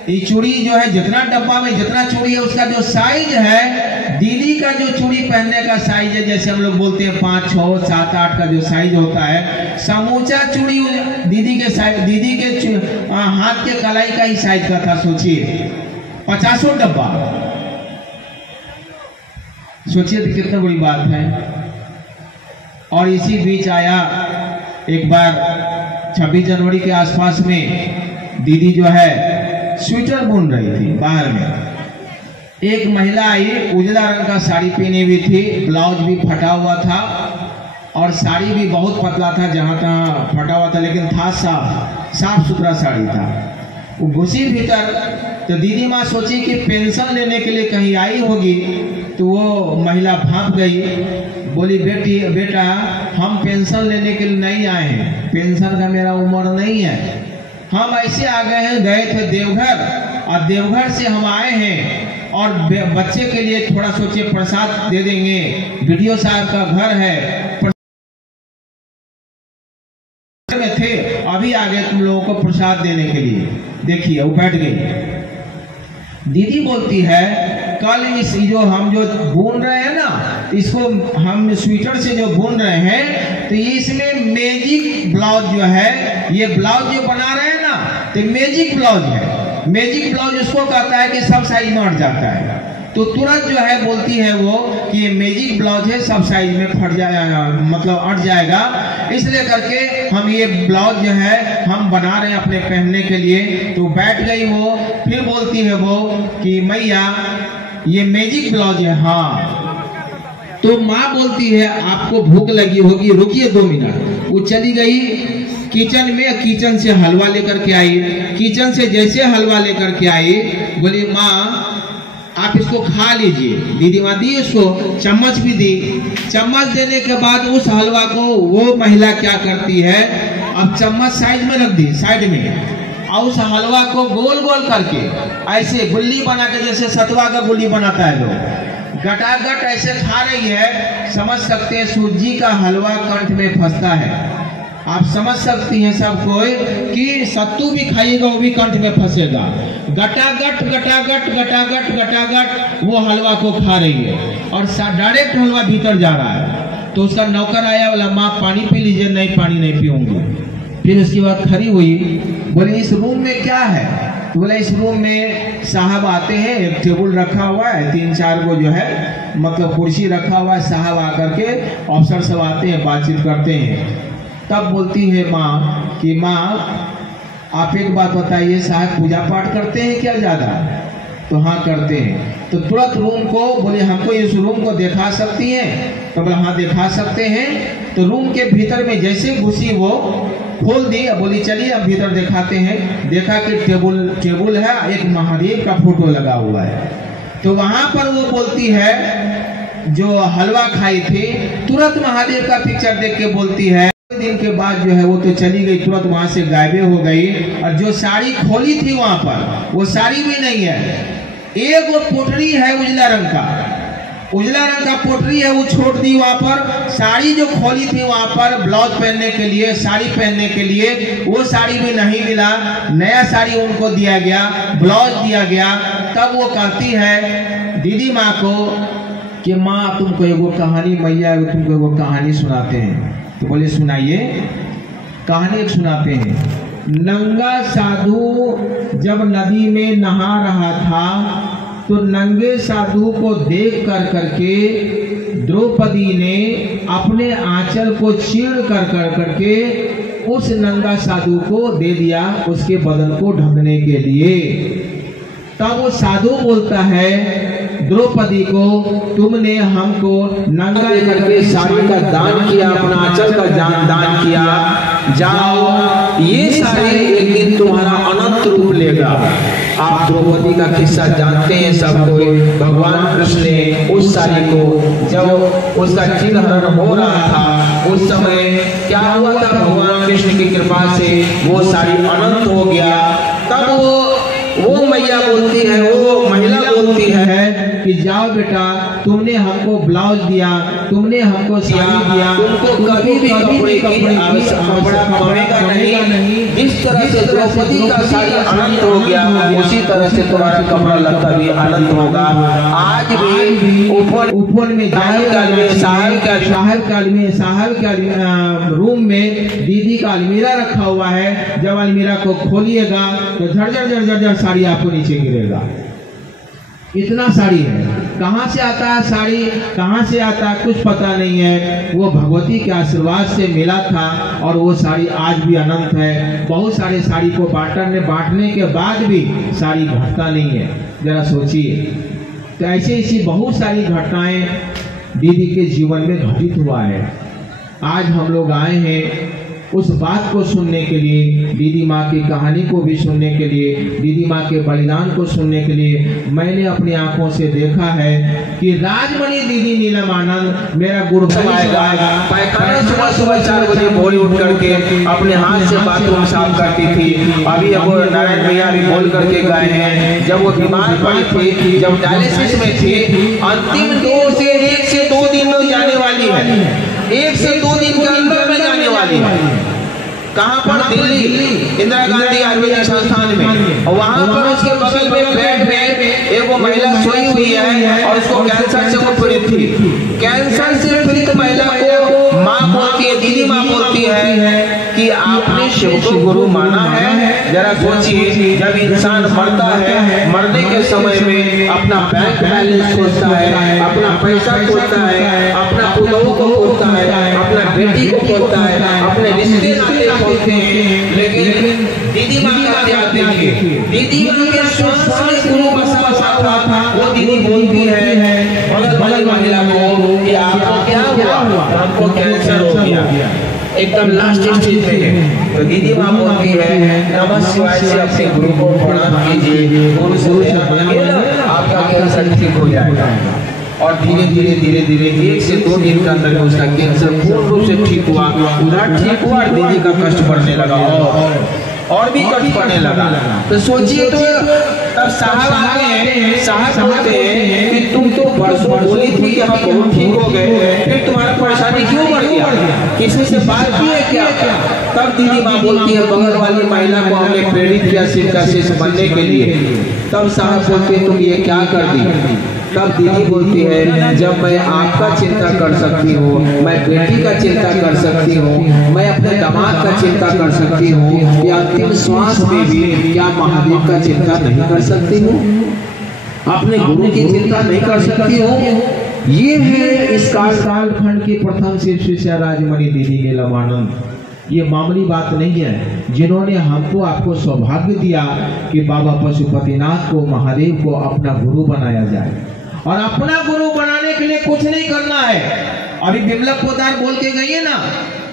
ये चूड़ी जो है जितना डब्बा में जितना चूड़ी है उसका जो साइज है, दीदी का जो चूड़ी पहनने का साइज है, जैसे हम लोग बोलते हैं 5, 6, 7, 8 का जो साइज होता है, समूचा चूड़ी दीदी के हाथ के कलाई का ही साइज का था। सोचिए 50 डब्बा, सोचिए तो कितना बड़ी बात है। और इसी बीच आया एक बार 26 जनवरी के आसपास में दीदी जो है स्वेटर बुन रही थी बाहर में। एक महिला आई, उजला रंग का साड़ी पहनी हुई थी, ब्लाउज भी फटा हुआ था और साड़ी भी बहुत पतला था, जहाँ तहाँ फटा हुआ था, लेकिन था साफ सुथरा साड़ी था। वो घुसी भीतर तो दीदी माँ सोची कि पेंशन लेने के लिए कहीं आई होगी। तो वो महिला भाप गई, बोली बेटा हम पेंशन लेने के लिए नहीं आए हैं, पेंशन का मेरा उम्र नहीं है, हम ऐसे आ गए थे देवघर, और देवघर से हम आए हैं और बच्चे के लिए थोड़ा सोचे प्रसाद दे देंगे, वीडियो साहब का घर है में थे, अभी आ गए तुम लोगों को प्रसाद देने के लिए। देखिए वो बैठ गई। दीदी बोलती है कल इस जो हम जो बुन रहे हैं ना, इसको हम स्वेटर से जो बुन रहे हैं, तो इसमें मैजिक ब्लाउज जो है, ये ब्लाउज जो बना रहे हैं ना, तो मैजिक ब्लाउज है। मैजिक ब्लाउज उसको कहता है कि सब साइज में अट जाता है। तो तुरंत जो है बोलती है वो कि ये मैजिक ब्लाउज है, सब साइज में फट जाएगा, मतलब अट जाएगा, इसलिए करके हम ये ब्लाउज जो है हम बना रहे हैं अपने पहनने के लिए। तो बैठ गई वो, फिर बोलती है वो कि मैया ये मैजिक ब्लाउज है। हाँ। तो माँ बोलती है आपको भूख लगी होगी, रुकिए 2 मिनट। वो चली गई किचन में, किचन से हलवा लेकर के आई। किचन से जैसे हलवा लेकर के आई, बोली माँ आप इसको खा लीजिए। दीदी माँ दी उसको, चम्मच भी दी। चम्मच देने के बाद उस हलवा को वो महिला क्या करती है, अब चम्मच साइड में रख दी, साइड में, और उस हलवा को गोल गोल करके ऐसे गुल्ली बना के, जैसे सतुआ का गुल्ली बनाता है लोग, गटागट ऐसे खा रही है। समझ सकते हैं सूजी का हलवा कंठ में फंसता है। आप समझ सकती हैं सब कोई कि सत्तू भी खाइएगा वो भी कंठ में फंसेगा। गटागट गटागट गटागट गटागट वो हलवा को खा रही है और डायरेक्ट हलवा भीतर जा रहा है। तो उसका नौकर आया, बोला माँ पानी पी लीजिए। नहीं पानी नहीं पीऊंगी। फिर उसके बाद खड़ी हुई, बोले इस रूम में क्या है? तो बोले इस रूम में साहब आते हैं, एक टेबल रखा हुआ है, 3-4 को जो है मतलब कुर्सी रखा हुआ है, साहब आकर के अफसर सब आते हैं, बातचीत करते हैं। तब बोलती है माँ कि माँ आप एक बात बताइए, साहब पूजा पाठ करते हैं क्या ज़्यादा? तो हाँ करते हैं। तो तुरंत रूम को बोले हमको इस रूम को दिखा सकती हैं? तो बोला हाँ दिखा सकते हैं। तो रूम के भीतर में जैसे घुसी वो खोल दी, बोली चलिए अब भीतर दिखाते हैं। देखा कि टेबल है, एक महादेव का फोटो लगा हुआ है। तो वहाँ पर वो बोलती है जो हलवा खाई थी, तुरंत महादेव का पिक्चर देख के बोलती है। दिन के बाद जो है वो तो चली गई, तुरंत वहां से गायबे हो गई। और जो साड़ी खोली थी वहां पर वो साड़ी भी नहीं है, एक वो पोटरी है उजला रंग का पोटरी है, वो छोड़ दी वहां पर। साड़ी जो खोली थी वहां पर ब्लाउज पहनने के लिए, साड़ी पहनने के लिए, वो साड़ी भी नहीं मिला। नया साड़ी उनको दिया गया, ब्लाउज दिया गया। तब वो कहती है दीदी माँ को कि माँ तुमको एगो कहानी, मैया तुमको एगो कहानी सुनाते हैं। तो बोले सुनाइए। कहानी एक सुनाते हैं। नंगा साधु जब नदी में नहा रहा था तो नंगे साधु को देख कर करके द्रौपदी ने अपने आंचल को चीर कर करके उस नंगा साधु को दे दिया उसके बदन को ढकने के लिए। तब वो साधु बोलता है द्रौपदी को, तुमने हमको नंगा करके साड़ी का दान किया, अपना आंचल का दान किया, जाओ ये साड़ी एक दिन तुम्हारा अनंत रूप लेगा। आप द्रौपदी का किस्सा जानते हैं सब कोई। भगवान कृष्ण ने उस साड़ी को जब उसका चिन्हरण हो रहा था उस समय क्या हुआ था, भगवान कृष्ण की कृपा से वो साड़ी अनंत हो गया। तब वो मैया बोलती है, वो महिला बोलती है कि जाओ बेटा, तुमने हमको ब्लाउज दिया, तुमने हमको साड़ी दिया, तुमको कभी भी कपड़े की कपड़ा कमेगा नहीं। जिस तरह से द्रौपदी का साड़ी अनंत हो गया उसी तरह से तुम्हारा कपड़ा लत्ता भी अनंत होगा। आज भी ऊपर में साहब का रूम में दीदी का अलमीरा रखा हुआ है। जब अलमीरा को खोलिएगा तो झरझर साड़ी आपको नीचे गिरेगा। इतना साड़ी है, कहाँ से आता है साड़ी, कहाँ से आता है कुछ पता नहीं है। वो भगवती के आशीर्वाद से मिला था और वो साड़ी आज भी अनंत है। बहुत सारे साड़ी को बांटने के बाद भी साड़ी घटता नहीं है, जरा सोचिए। तो ऐसी बहुत सारी घटनाएं दीदी के जीवन में घटित हुआ है। आज हम लोग आए हैं उस बात को सुनने के लिए, दीदी माँ की कहानी को भी सुनने के लिए, दीदी माँ के बलिदान को सुनने के लिए। मैंने अपनी आंखों से देखा है कि राजमणि दीदी नीलम आनंद मेरा गुरुदेव आएगा सुबह 4 बजे भोरे उठ करके अपने हाथ से बाथरूम साफ करती थी। अभी अब नारायण भैया भी बोल करके गए हैं, जब वो बीमार पड़ी थी, जब डायलिसिस में थी, अंतिम 1 से 2 दिन में जाने वाली है, 1 से 2 दिन के अंदर में जाने वाली है। कहाँ पर? दिल्ली इंदिरा गांधी आयुर्वेदिक संस्थान में। और वहाँ पर उसके बगल में बेड में एक वो महिला सोई हुई है और उसको कैंसर से वो पीड़ित थी। कैंसर से पीड़ित महिला को माँ बोलती है, दीदी माँ बोलती है कि आपने शिव को गुरु माना है। जरा सोचिए, जब इंसान मरता है, मरने के समय में अपना बैंक बैलेंस खोलता है, अपना पैसा खोलता है, अपना पुतों को खोलता है, अपना बेटी को खोलता है, अपने रिश्ते नाते खोलते हैं। लेकिन दीदी माँ का ध्यान देखिए, दीदी माँ के श्वास में गुरु बसा हुआ था। वो दीदी बोलती है बगल वाली महिला को कि आपको क्या हुआ? आपको कैंसर हो गया, एकदम लास्ट स्टेज में है। तो दीदी माँ बोलती है नमः शिवाय से अपने गुरु को प्रणाम कीजिए, गुरु से आपका कैंसर ठीक हो जाएगा। और धीरे धीरे 1 से 2 दिन के अंदर उसका कैंसर पूर्ण रूप से ठीक हुआ। उधर ठीक हुआ और दीदी का कष्ट बढ़ने लगा और भी कष्ट बढ़ने लगा। तो सोचिए, तो तब साहब आते हैं, साहब बोलते हैं कि तुम तो परसों बोली थी कि हम बहुत ठीक हो गए, फिर तुम्हारा परेशानी क्यों बढ़ गया, किसी से बात की है क्या? तब दीदी माँ बोलती है बगल वाली महिला को हमने प्रेरित किया शिव का शिष्य बनने के लिए। तब साहब बोलते हैं तुम ये क्या कर दी? तब दीदी बोलती है जब मैं आपका चिंता कर सकती हूँ, मैं बेटी का चिंता कर सकती हूँ, मैं अपने दामाद का चिंता कर सकती हूँ, या अंतिम श्वास में भी क्या महादेव का चिंता नहीं कर सकती हूँ? अपने गुरु की चिंता नहीं कर सकती हूँ? ये है इस कालखंड के प्रथम शिष्य राजमणि दीदी नीलम आनंद। ये मामूली बात नहीं है, जिन्होंने हमको आपको सौभाग्य दिया कि बाबा पशुपतिनाथ को, महादेव को अपना गुरु बनाया जाए। और अपना गुरु बनाने के लिए कुछ नहीं करना है। अभी बिमला पोदार बोल के गई है ना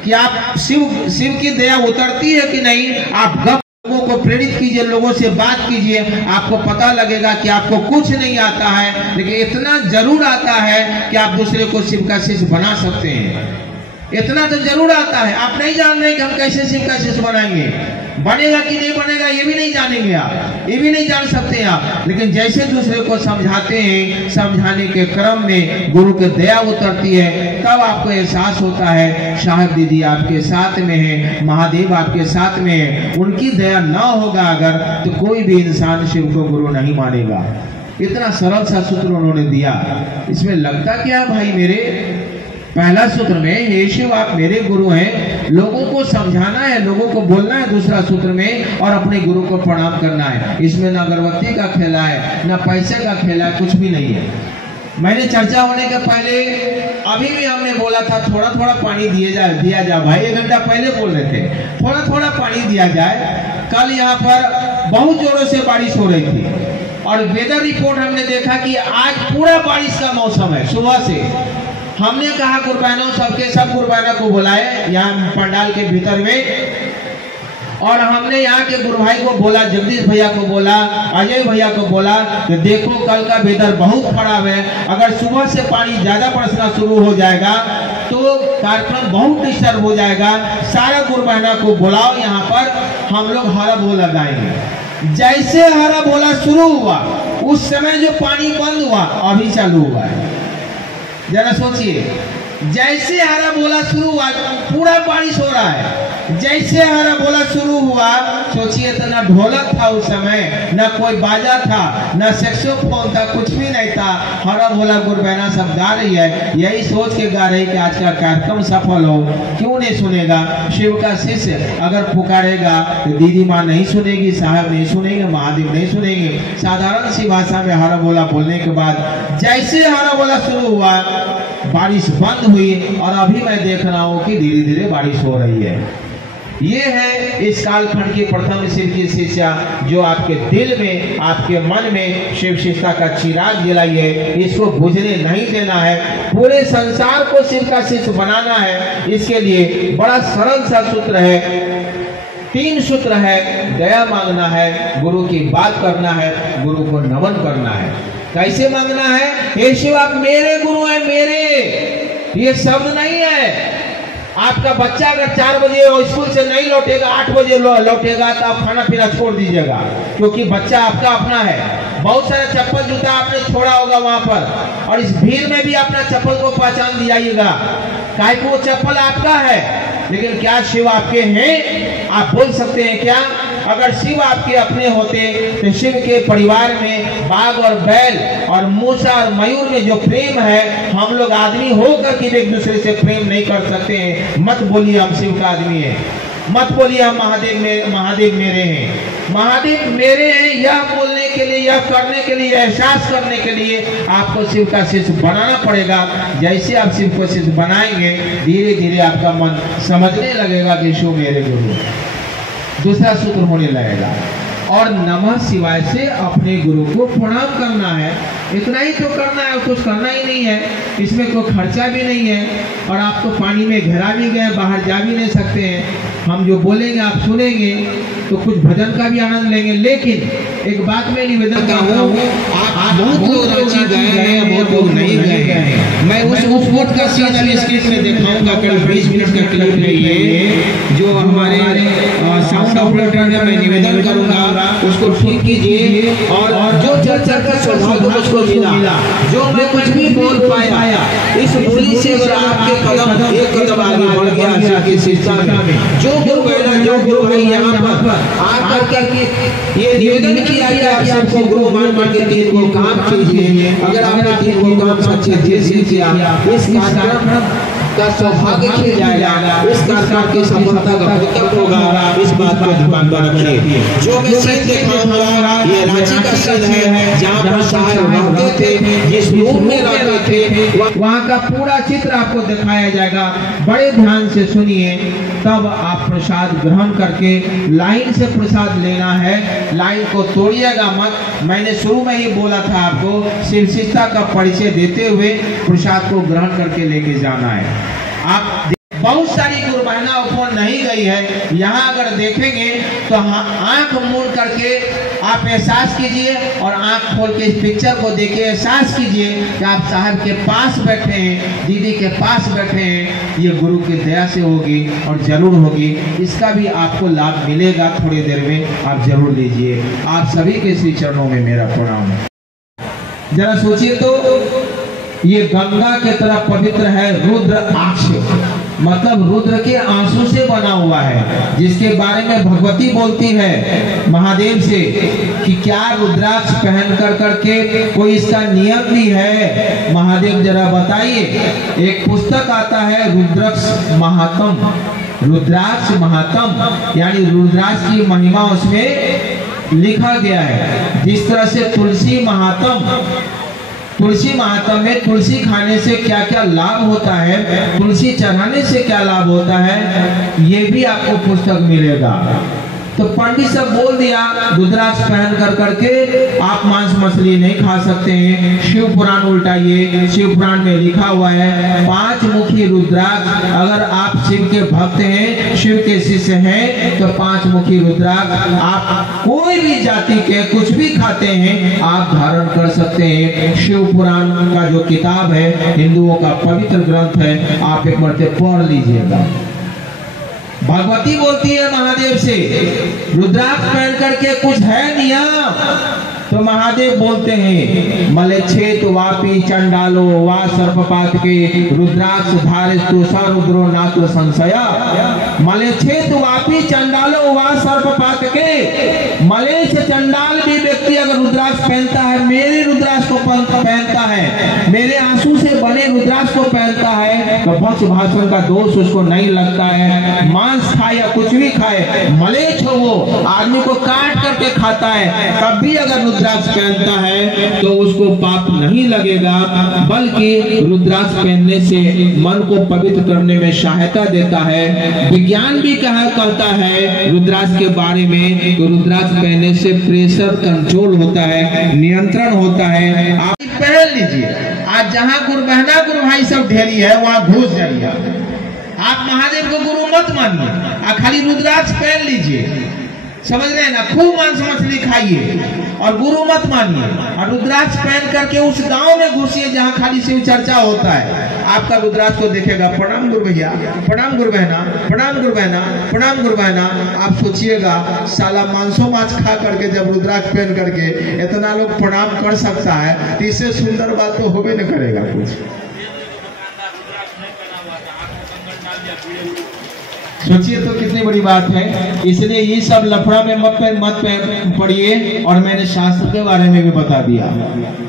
कि आप शिव की दया उतरती है कि नहीं, आप लोगों को प्रेरित कीजिए, लोगों से बात कीजिए, आपको पता लगेगा कि आपको कुछ नहीं आता है, लेकिन इतना जरूर आता है कि आप दूसरे को शिव का शिष्य बना सकते हैं। इतना तो जरूर आता है। आप नहीं जान रहे कि हम कैसे शिव का शिष्य बनाएंगे, बनेगा कि नहीं बनेगा ये भी नहीं जानेंगे आप, ये भी नहीं जान सकते आप। लेकिन जैसे दूसरे को समझाते हैं, समझाने के क्रम में गुरु की दया उतरती है, तब आपको एहसास होता है साहब दीदी आपके साथ में है, महादेव आपके साथ में है। उनकी दया न होगा अगर, तो कोई भी इंसान शिव को गुरु नहीं मानेगा। इतना सरल सा सूत्र उन्होंने दिया। इसमें लगता क्या भाई मेरे पहला सूत्र में हे शिव आप मेरे गुरु हैं, लोगों को समझाना है, लोगों को बोलना है दूसरा सूत्र में, और अपने गुरु को प्रणाम करना है। इसमें ना अगरबत्ती का खेला है, ना पैसे का खेला है, कुछ भी नहीं है। मैंने चर्चा होने के पहले अभी भी हमने बोला था थोड़ा थोड़ा पानी दिया जाए भाई, 1 घंटा पहले बोल रहे थे थोड़ा थोड़ा पानी दिया जाए। कल यहाँ पर बहुत जोरों से बारिश हो रही थी और वेदर रिपोर्ट हमने देखा कि आज पूरा बारिश का मौसम है। सुबह से हमने कहा गुरबैनों सब गुरबैना को बुलाए यहाँ पंडाल के भीतर में, और हमने यहाँ के गुरु भाई को बोला, जगदीश भैया को बोला, अजय भैया को बोला कि देखो कल का वेदर बहुत खराब है, अगर सुबह से पानी ज्यादा बरसना शुरू हो जाएगा तो कार्यक्रम बहुत डिस्टर्ब हो जाएगा। सारा गुरु बहना को बुलाओ, यहाँ पर हम लोग हरा बोला गाएंगे। जैसे हरा बोला शुरू हुआ उस समय जो पानी बंद हुआ अभी चालू हुआ है। जरा सोचिए, जैसे हरा बोला शुरू हुआ पूरा बारिश हो रहा है, जैसे हरा बोला शुरू हुआ सोचिए तो ना ढोलक था उस समय, ना कोई बाजा था, ना सेक्सोफोन था, कुछ भी नहीं था। हरा बोला गुरबैना सब गा रही है, यही सोच के गा रही कि आज का कार्यक्रम सफल हो। क्यों नहीं सुनेगा? शिव का शिष्य अगर पुकारेगा तो दीदी माँ नहीं सुनेगी, साहब नहीं सुनेंगे, महादेव नहीं सुनेंगे। साधारण सी भाषा में हरा बोला बोलने के बाद जैसे हरा बोला शुरू हुआ बारिश बंद हुई, और अभी मैं देख रहा हूँ कि धीरे धीरे बारिश हो रही है। ये है इस कालखंड की प्रथम शिव की शिष्या, जो आपके दिल में, आपके मन में शिव शिष्टा का चिराग जलाई है। इसको बुझने नहीं देना है, पूरे संसार को शिव का शिष्य बनाना है। इसके लिए बड़ा सरल सा सूत्र है, 3 सूत्र है। दया मांगना है, गुरु की बात करना है, गुरु को नमन करना है। कैसे मांगना है? हे शिव आप मेरे गुरु हैं, मेरे, ये शब्द नहीं है। आपका बच्चा अगर 4 बजे स्कूल से नहीं लौटेगा, 8 बजे लौटेगा तो आप खाना पीना छोड़ दीजिएगा, क्योंकि बच्चा आपका अपना है। बहुत सारा चप्पल जूता आपने छोड़ा होगा वहां पर, और इस भीड़ में भी अपना चप्पल को पहचान दिलाइएगा, काहे कि वो चप्पल आपका है। लेकिन क्या शिव आपके हैं? आप बोल सकते हैं क्या? अगर शिव आपके अपने होते तो शिव के परिवार में बाघ और बैल और मूसा और मयूर में जो प्रेम है, हम लोग आदमी होकर के एक दूसरे से प्रेम नहीं कर सकते हैं। मत बोलिए हम शिव का आदमी है, मत बोलिए हम महादेव मेरे हैं। महादेव मेरे हैं यह बोलने के लिए, यह करने के लिए, एहसास करने के लिए आपको शिव का शिष्य बनाना पड़ेगा। जैसे आप शिव को शिष्य बनाएंगे धीरे धीरे आपका मन समझने लगेगा कि शिव मेरे गुरु। दूसरा सूत्र होने लगेगा, और नमः शिवाय से अपने गुरु को प्रणाम करना है। इतना ही तो करना है, कुछ करना ही नहीं है। इसमें कोई खर्चा भी नहीं है, और आप तो पानी में घेरा भी गए, बाहर जा भी नहीं सकते हैं। हम जो बोलेंगे आप सुनेंगे तो कुछ भजन का भी आनंद लेंगे। लेकिन एक बात मैं निवेदन करता हूँ, आप बहुत लोग रांची गए हैं, बहुत लोग नहीं गए हैं। मैं उस वोट का सीन अभी स्क्रीन में दिखाऊंगा, करीब 20 मिनट का क्लिप है ये, जो हमारे साउंड ऑपरेटर है। मैं निवेदन करूंगा उसको ठीक कीजिए, और जो चर्चा का सौभाग्य मुझको मिला, जो मैं कुछ भी बोल पाया, इस बोली से अगर आपके कदम एक कदम आगे बढ़ गया शिव की शिक्षा में, जो गुरु है यहाँ पर आकर के ये निवेदन किया कि आप सबको गुरु मान के दिन को काम कीजिए। अगर आपने दिन को काम सच्चे दिल से किया, इस कार्यक्रम का सौभाग्य खिल जाएगा, इस कार्यक्रम की सफलता का विकल्प होगा। इस बात को ध्यान में रखिए। जो मैं सीन दिखाऊंगा ये रांची का सीन है, जहाँ पर साहब रहते थे, जिस रूम में रहते थे, वहाँ का पूरा चित्र आपको दिखाया जाएगा। बड़े ध्यान से सुनिए, तब आप प्रसाद ग्रहण करके लाइन से प्रसाद लेना है। लाइन को तोड़िएगा मत। मैंने शुरू में ही बोला था आपको, शिव शिष्टा का परिचय देते हुए प्रसाद को ग्रहण करके लेके जाना है। आप बहुत सारी गुरबाना ऊपर नहीं गई है, यहाँ अगर देखेंगे तो आंख मूंद करके आप एहसास कीजिए, और आंख खोल के इस पिक्चर को देखिए, एहसास कीजिए कि आप साहब के पास बैठे हैं, दीदी के पास बैठे हैं। ये गुरु की दया से होगी और जरूर होगी। इसका भी आपको लाभ मिलेगा, थोड़ी देर में आप जरूर लीजिए। आप सभी के श्री चरणों में मेरा प्रणाम। जरा सोचिए तो, ये गंगा के तरह पवित्र है रुद्र आक्ष। मतलब रुद्र के आंसू से बना हुआ है, जिसके बारे में भगवती बोलती है महादेव से कि क्या रुद्राक्ष पहन कर करके कोई इसका नियम भी है, महादेव जरा बताइए। एक पुस्तक आता है रुद्राक्ष महात्म, रुद्राक्ष महात्म यानी रुद्राक्ष की महिमा उसमें लिखा गया है। जिस तरह से तुलसी महात्म में तुलसी खाने से क्या क्या लाभ होता है, तुलसी चढ़ाने से क्या लाभ होता है, ये भी आपको पुस्तक मिलेगा। तो पंडित सब बोल दिया रुद्राक्ष पहन कर करके आप मांस मछली नहीं खा सकते हैं। शिव पुराण उल्टाइए, शिव पुराण में लिखा हुआ है 5 मुखी रुद्राक्ष। अगर आप शिव के भक्त हैं, शिव के शिष्य हैं, तो 5 मुखी रुद्राक्ष आप कोई भी जाति के कुछ भी खाते हैं आप धारण कर सकते हैं। शिव पुराण का जो किताब है हिंदुओं का पवित्र ग्रंथ है, आप एक बार पढ़ लीजिएगा। भगवती बोलती है महादेव से रुद्राक्ष पहन करके कुछ है नियम, तो महादेव बोलते हैं मलेच्छेद वापी चंडालो वा सर्पपात के रुद्राक्ष धारिस्तु सरुद्रो नात्र संशया। मलेच्छेद वापी चंडालो वा सर्पपात के, मलेच्छ चंडाल भी व्यक्ति अगर रुद्राक्ष पहनता है, मेरे रुद्राक्ष को पहनता है, मेरे आंसू से बने रुद्राक्ष को पहनता है, तो भक्ष भाषण का दोष उसको नहीं लगता है। मांस खाए या कुछ भी खाए, मलेच्छ हो वो आदमी को काट करके खाता है, तब भी अगर रुद्राक्ष पहनता है तो उसको पाप नहीं लगेगा, बल्कि रुद्राक्ष पहनने से मन को पवित्र करने में सहायता देता है। विज्ञान भी कहता है रुद्राक्ष के बारे में कि रुद्राक्ष पहनने से प्रेशर कंट्रोल होता है, नियंत्रण होता है। आप पहन लीजिए, आज जहाँ गुरु बहना गुरु भाई सब ढेरी है वहाँ घुस जाइए। आप महादेव को गुरु मत मानिए, खाली रुद्राक्ष पहन लीजिए, समझ रहे हैं ना। खूब मांस मछली खाइए और गुरु मत मानिए, और रुद्राक्ष पहन करके उस गांव में घुसिए जहां खाली शिव चर्चा होता है। आपका रुद्राक्ष को देखेगा, प्रणाम गुरु भैया, प्रणाम गुरु बहना, प्रणाम गुरु बहना, प्रणाम गुरु बहना। आप सोचिएगा साला मांसो मांस खा करके जब रुद्राक्ष पहन करके इतना लोग प्रणाम कर सकता है, तो इससे सुंदर बात तो होबे न करेगा कुछ। सोचिए तो कितनी बड़ी बात है। इसलिए ये सब लफड़ा में मत पढ़िए। और मैंने शास्त्र के बारे में भी बता दिया,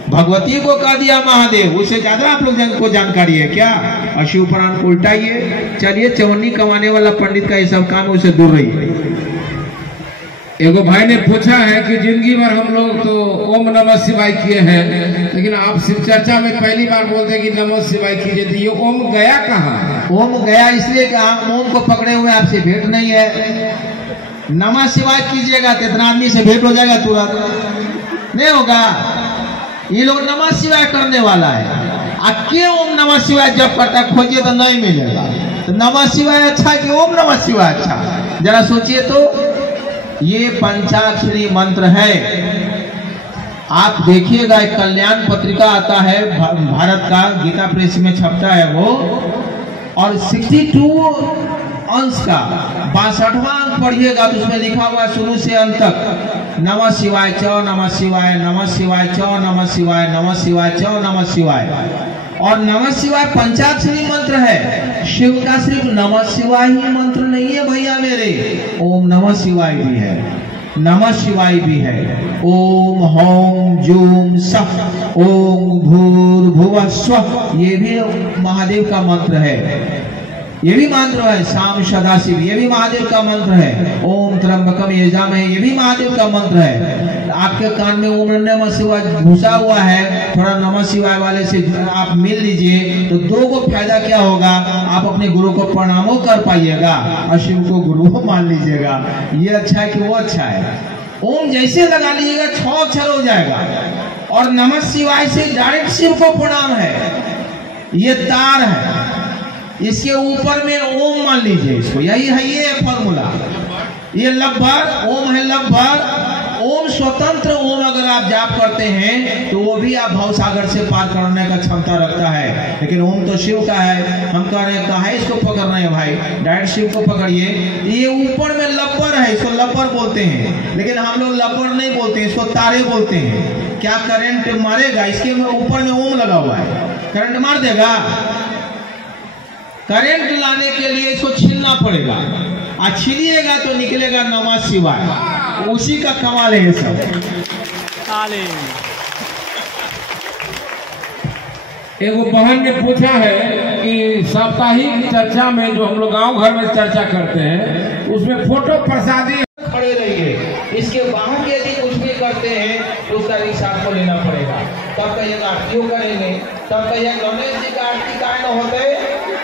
भगवती को कह दिया महादेव, उससे ज्यादा आप लोग को जानकारी है क्या। और शिव पुराण को उल्टाइए, चलिए चवन्नी कमाने वाला पंडित का ये सब काम, उससे दूर रहिए। एगो भाई ने पूछा है कि जिंदगी भर हम लोग तो ओम नमः शिवाय किए हैं, लेकिन आप शिव चर्चा में पहली बार बोलते हैं कि नमः शिवाय कीजिए, तो ये ओम गया कहाँ? ओम गया इसलिए कि हम ओम को पकड़े हुए, आपसे भेंट नहीं है। नमः शिवाय कीजिएगा तो इतना आदमी से भेंट हो जाएगा, तुरंत नहीं होगा। ये लोग नमः शिवाय करने वाला है, क्यों ओम नमः शिवाय जब करता खोजिए तो नहीं मिलेगा। तो नमः शिवाय अच्छा है कि ओम नमः शिवाय अच्छा? जरा सोचिए तो। ये पंचाक्षरी मंत्र है। आप देखिएगा, एक कल्याण पत्रिका आता है भारत का, गीता प्रेस में छपता है वो, और 62 अंश का 62वां अंक पढ़िएगा तो उसमें लिखा हुआ है शुरू से अंत तक नमः शिवाय च, नमः शिवाय, नमः शिवाय च, नमः शिवाय, नमः शिवाय च, नमः शिवाय। और नमः शिवाय पंचाक्षरी मंत्र है। शिव का सिर्फ नमः शिवाय ही मंत्र नहीं है भैया मेरे, ओम नमः शिवाय भी है, नमः शिवाय भी है। ओम हौम जूम सः ओम भूर्भुवः स्वः, ये भी महादेव का मंत्र है, ये भी मंत्र है। शाम सदाशिव, ये भी महादेव का मंत्र है। ओम त्र्यंबकम यजामहे, ये भी महादेव का मंत्र है। आपके कान में ओम नमः शिवाय घुसा हुआ है, थोड़ा नमः शिवाय वाले से आप मिल लीजिए तो दो को फायदा क्या होगा, आप अपने गुरु को प्रणामो कर पाइएगा और शिव को गुरु मान लीजिएगा। ये अच्छा है कि वो अच्छा है। ओम जैसे लगा लीजिएगा 6 अक्षर हो जाएगा, और नमः शिवाय से डायरेक्ट शिव को प्रणाम है। ये तार है, इसके ऊपर में ओम मान लीजिए इसको, यही है ये फॉर्मूला। ये लब्भर ओम है, लब्भर ओम स्वतंत्र ओम अगर आप जाप करते हैं तो वो भी आप भव सागर से पार करने का क्षमता रखता है। लेकिन ओम तो शिव का है, हम कह रहे हैं कहा है इसको पकड़ रहे हैं भाई, डायरेक्ट शिव को पकड़िए। ये ऊपर में लब्बर है, इसको लब्बर बोलते हैं, लेकिन हम लोग लब्बर नहीं बोलते, इसको तारे बोलते हैं। क्या करंट मारेगा? इसके ऊपर में ओम लगा हुआ है, करंट मार देगा? करंट लाने के लिए इसको छीलना पड़ेगा, और छीलिएगा तो निकलेगा नमः शिवाय। उसी का कमाल है ये सब। एगो बहन ने पूछा है कि साप्ताहिक चर्चा में जो हम लोग गांव घर में चर्चा करते हैं उसमें फोटो प्रसादी खड़े रहिए, इसके बाहर यदि कुछ भी करते हैं तो उसका रिक्शा आपको लेना पड़ेगा। तब कहिएगा आरती करेंगे, तब कहिएगा गणेश जी का आरती का न होते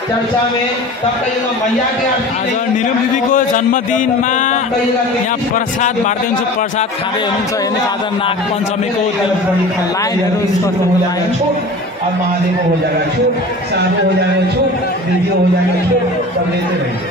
चर्चा में, तब कहिएगा मैया के आरती। आज निलम दिदीको जन्मदिनमा यहाँ प्रसाद बाँड्दै हुन्छ, प्रसाद खाँदै हुनुहुन्छ। हेर्नुहोस् आज नागपञ्चमीको लाइनहरू लाइन। अब महादेव हो जाएगा छूट, साधु हो जाएगा छूट, दीदी हो जाएगा छूट, सब लेते रहेंगे।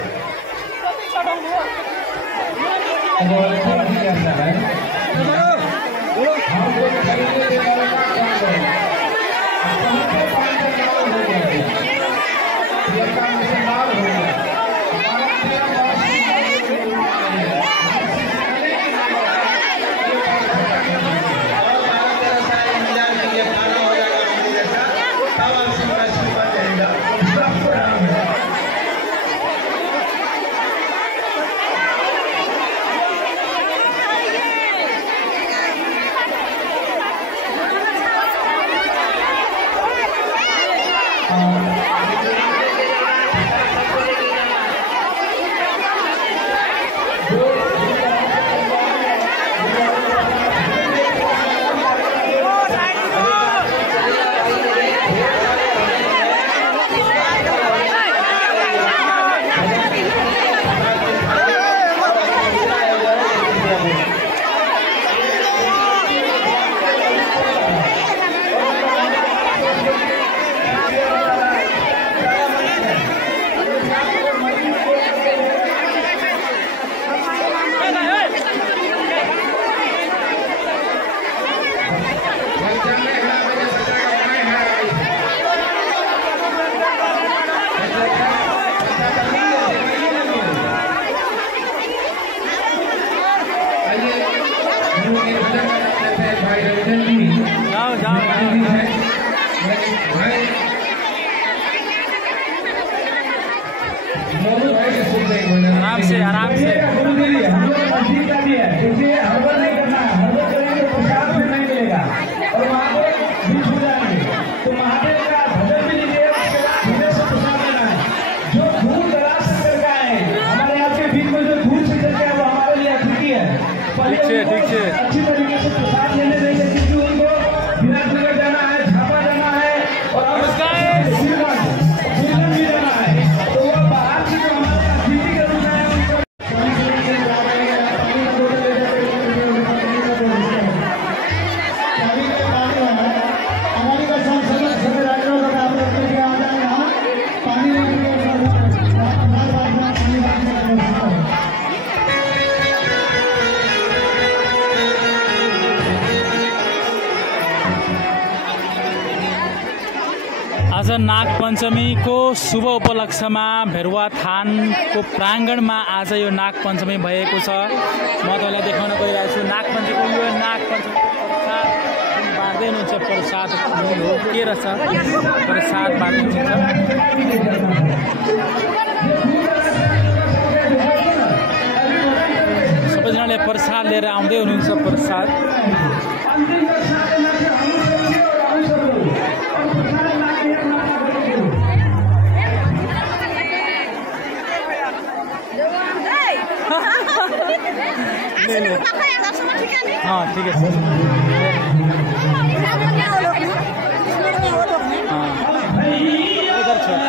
आराम से आराम से ठीक है अच्छी तरीके से प्रसाद लेने देंगे, क्योंकि उनको विराटनगर जाना है, झापा जाना है और भी जाना है, तो वो बाहर से जो हमारे अतिथि के रूप में उनको आज नागपञ्चमीको शुभ उपलक्ष्यमा भेरुवा थानको प्राङ्गणमा आज यो नागपञ्चमी भएको छ। म तपाईँलाई देखाउन गइरहेको छु नागपञ्चमीको यो नागपञ्चमीको प्रसाद बाँड्दै हुनुहुन्छ। प्रसाद हो के रहेछ, प्रसाद बाँड्दै हुनुहुन्छ। सबैजनाले प्रसाद लिएर आउँदै हुनुहुन्छ। प्रसाद हाँ ठीक है इधर छोड़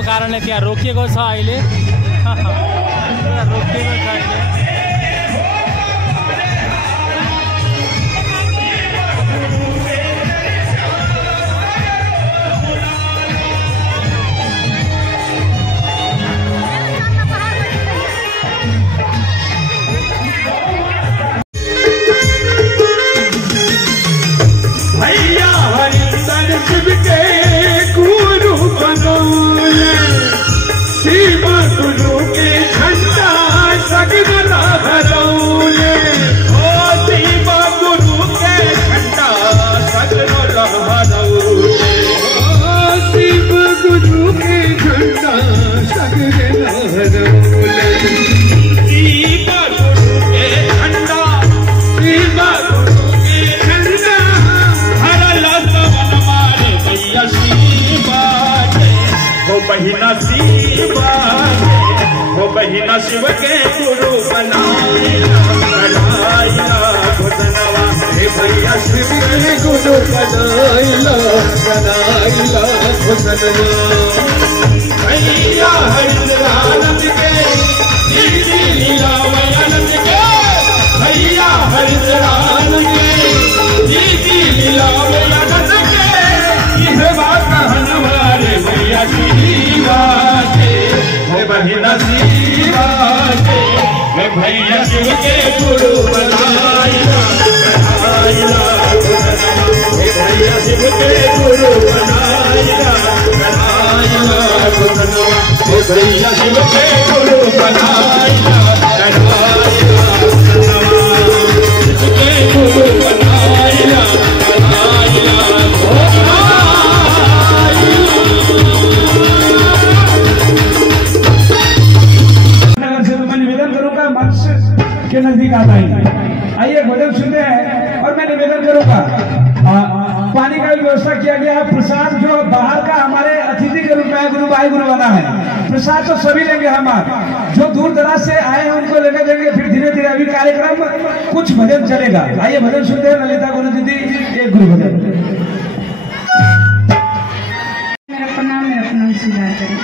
भएको कारणले त्यहाँ रोकिएको छ अहिले। रोकिएको छ अहिले। बहिना शिव के गुरु बनाया भुतनवा, हे भैया शिव के गुरु बनाइला भुतनवा। भैया हरिद्रानंद के लीला वयानंद के, भैया हरिद्रानंद के लीला वयानंद के, यह बात कहनवा रे भैया शिवा के, हे बहिना शिवा के, हे भैया शिव के गुरु बनाइला हे भैया शिव के गुरु बनाइला हे भैया शिव के गुरु बनाइला शिव के गुरु बनाइला के नजदीक आता है। आइए भजन सुनते हैं और मैं निवेदन करूंगा पानी का भी व्यवस्था किया गया है। प्रसाद जो बाहर का हमारे अतिथि के रूप में गुरु भाई गुरु बना है, प्रसाद तो सभी लेंगे हम, जो दूर दराज से आए हैं उनको लेकर देंगे। फिर धीरे धीरे अभी कार्यक्रम कुछ भजन चलेगा। आइए भजन सुनते हैं। ललिता गुरु दीदी एक गुरु भजन। मेरा प्रणाम स्वीकार करें।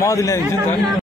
म दिने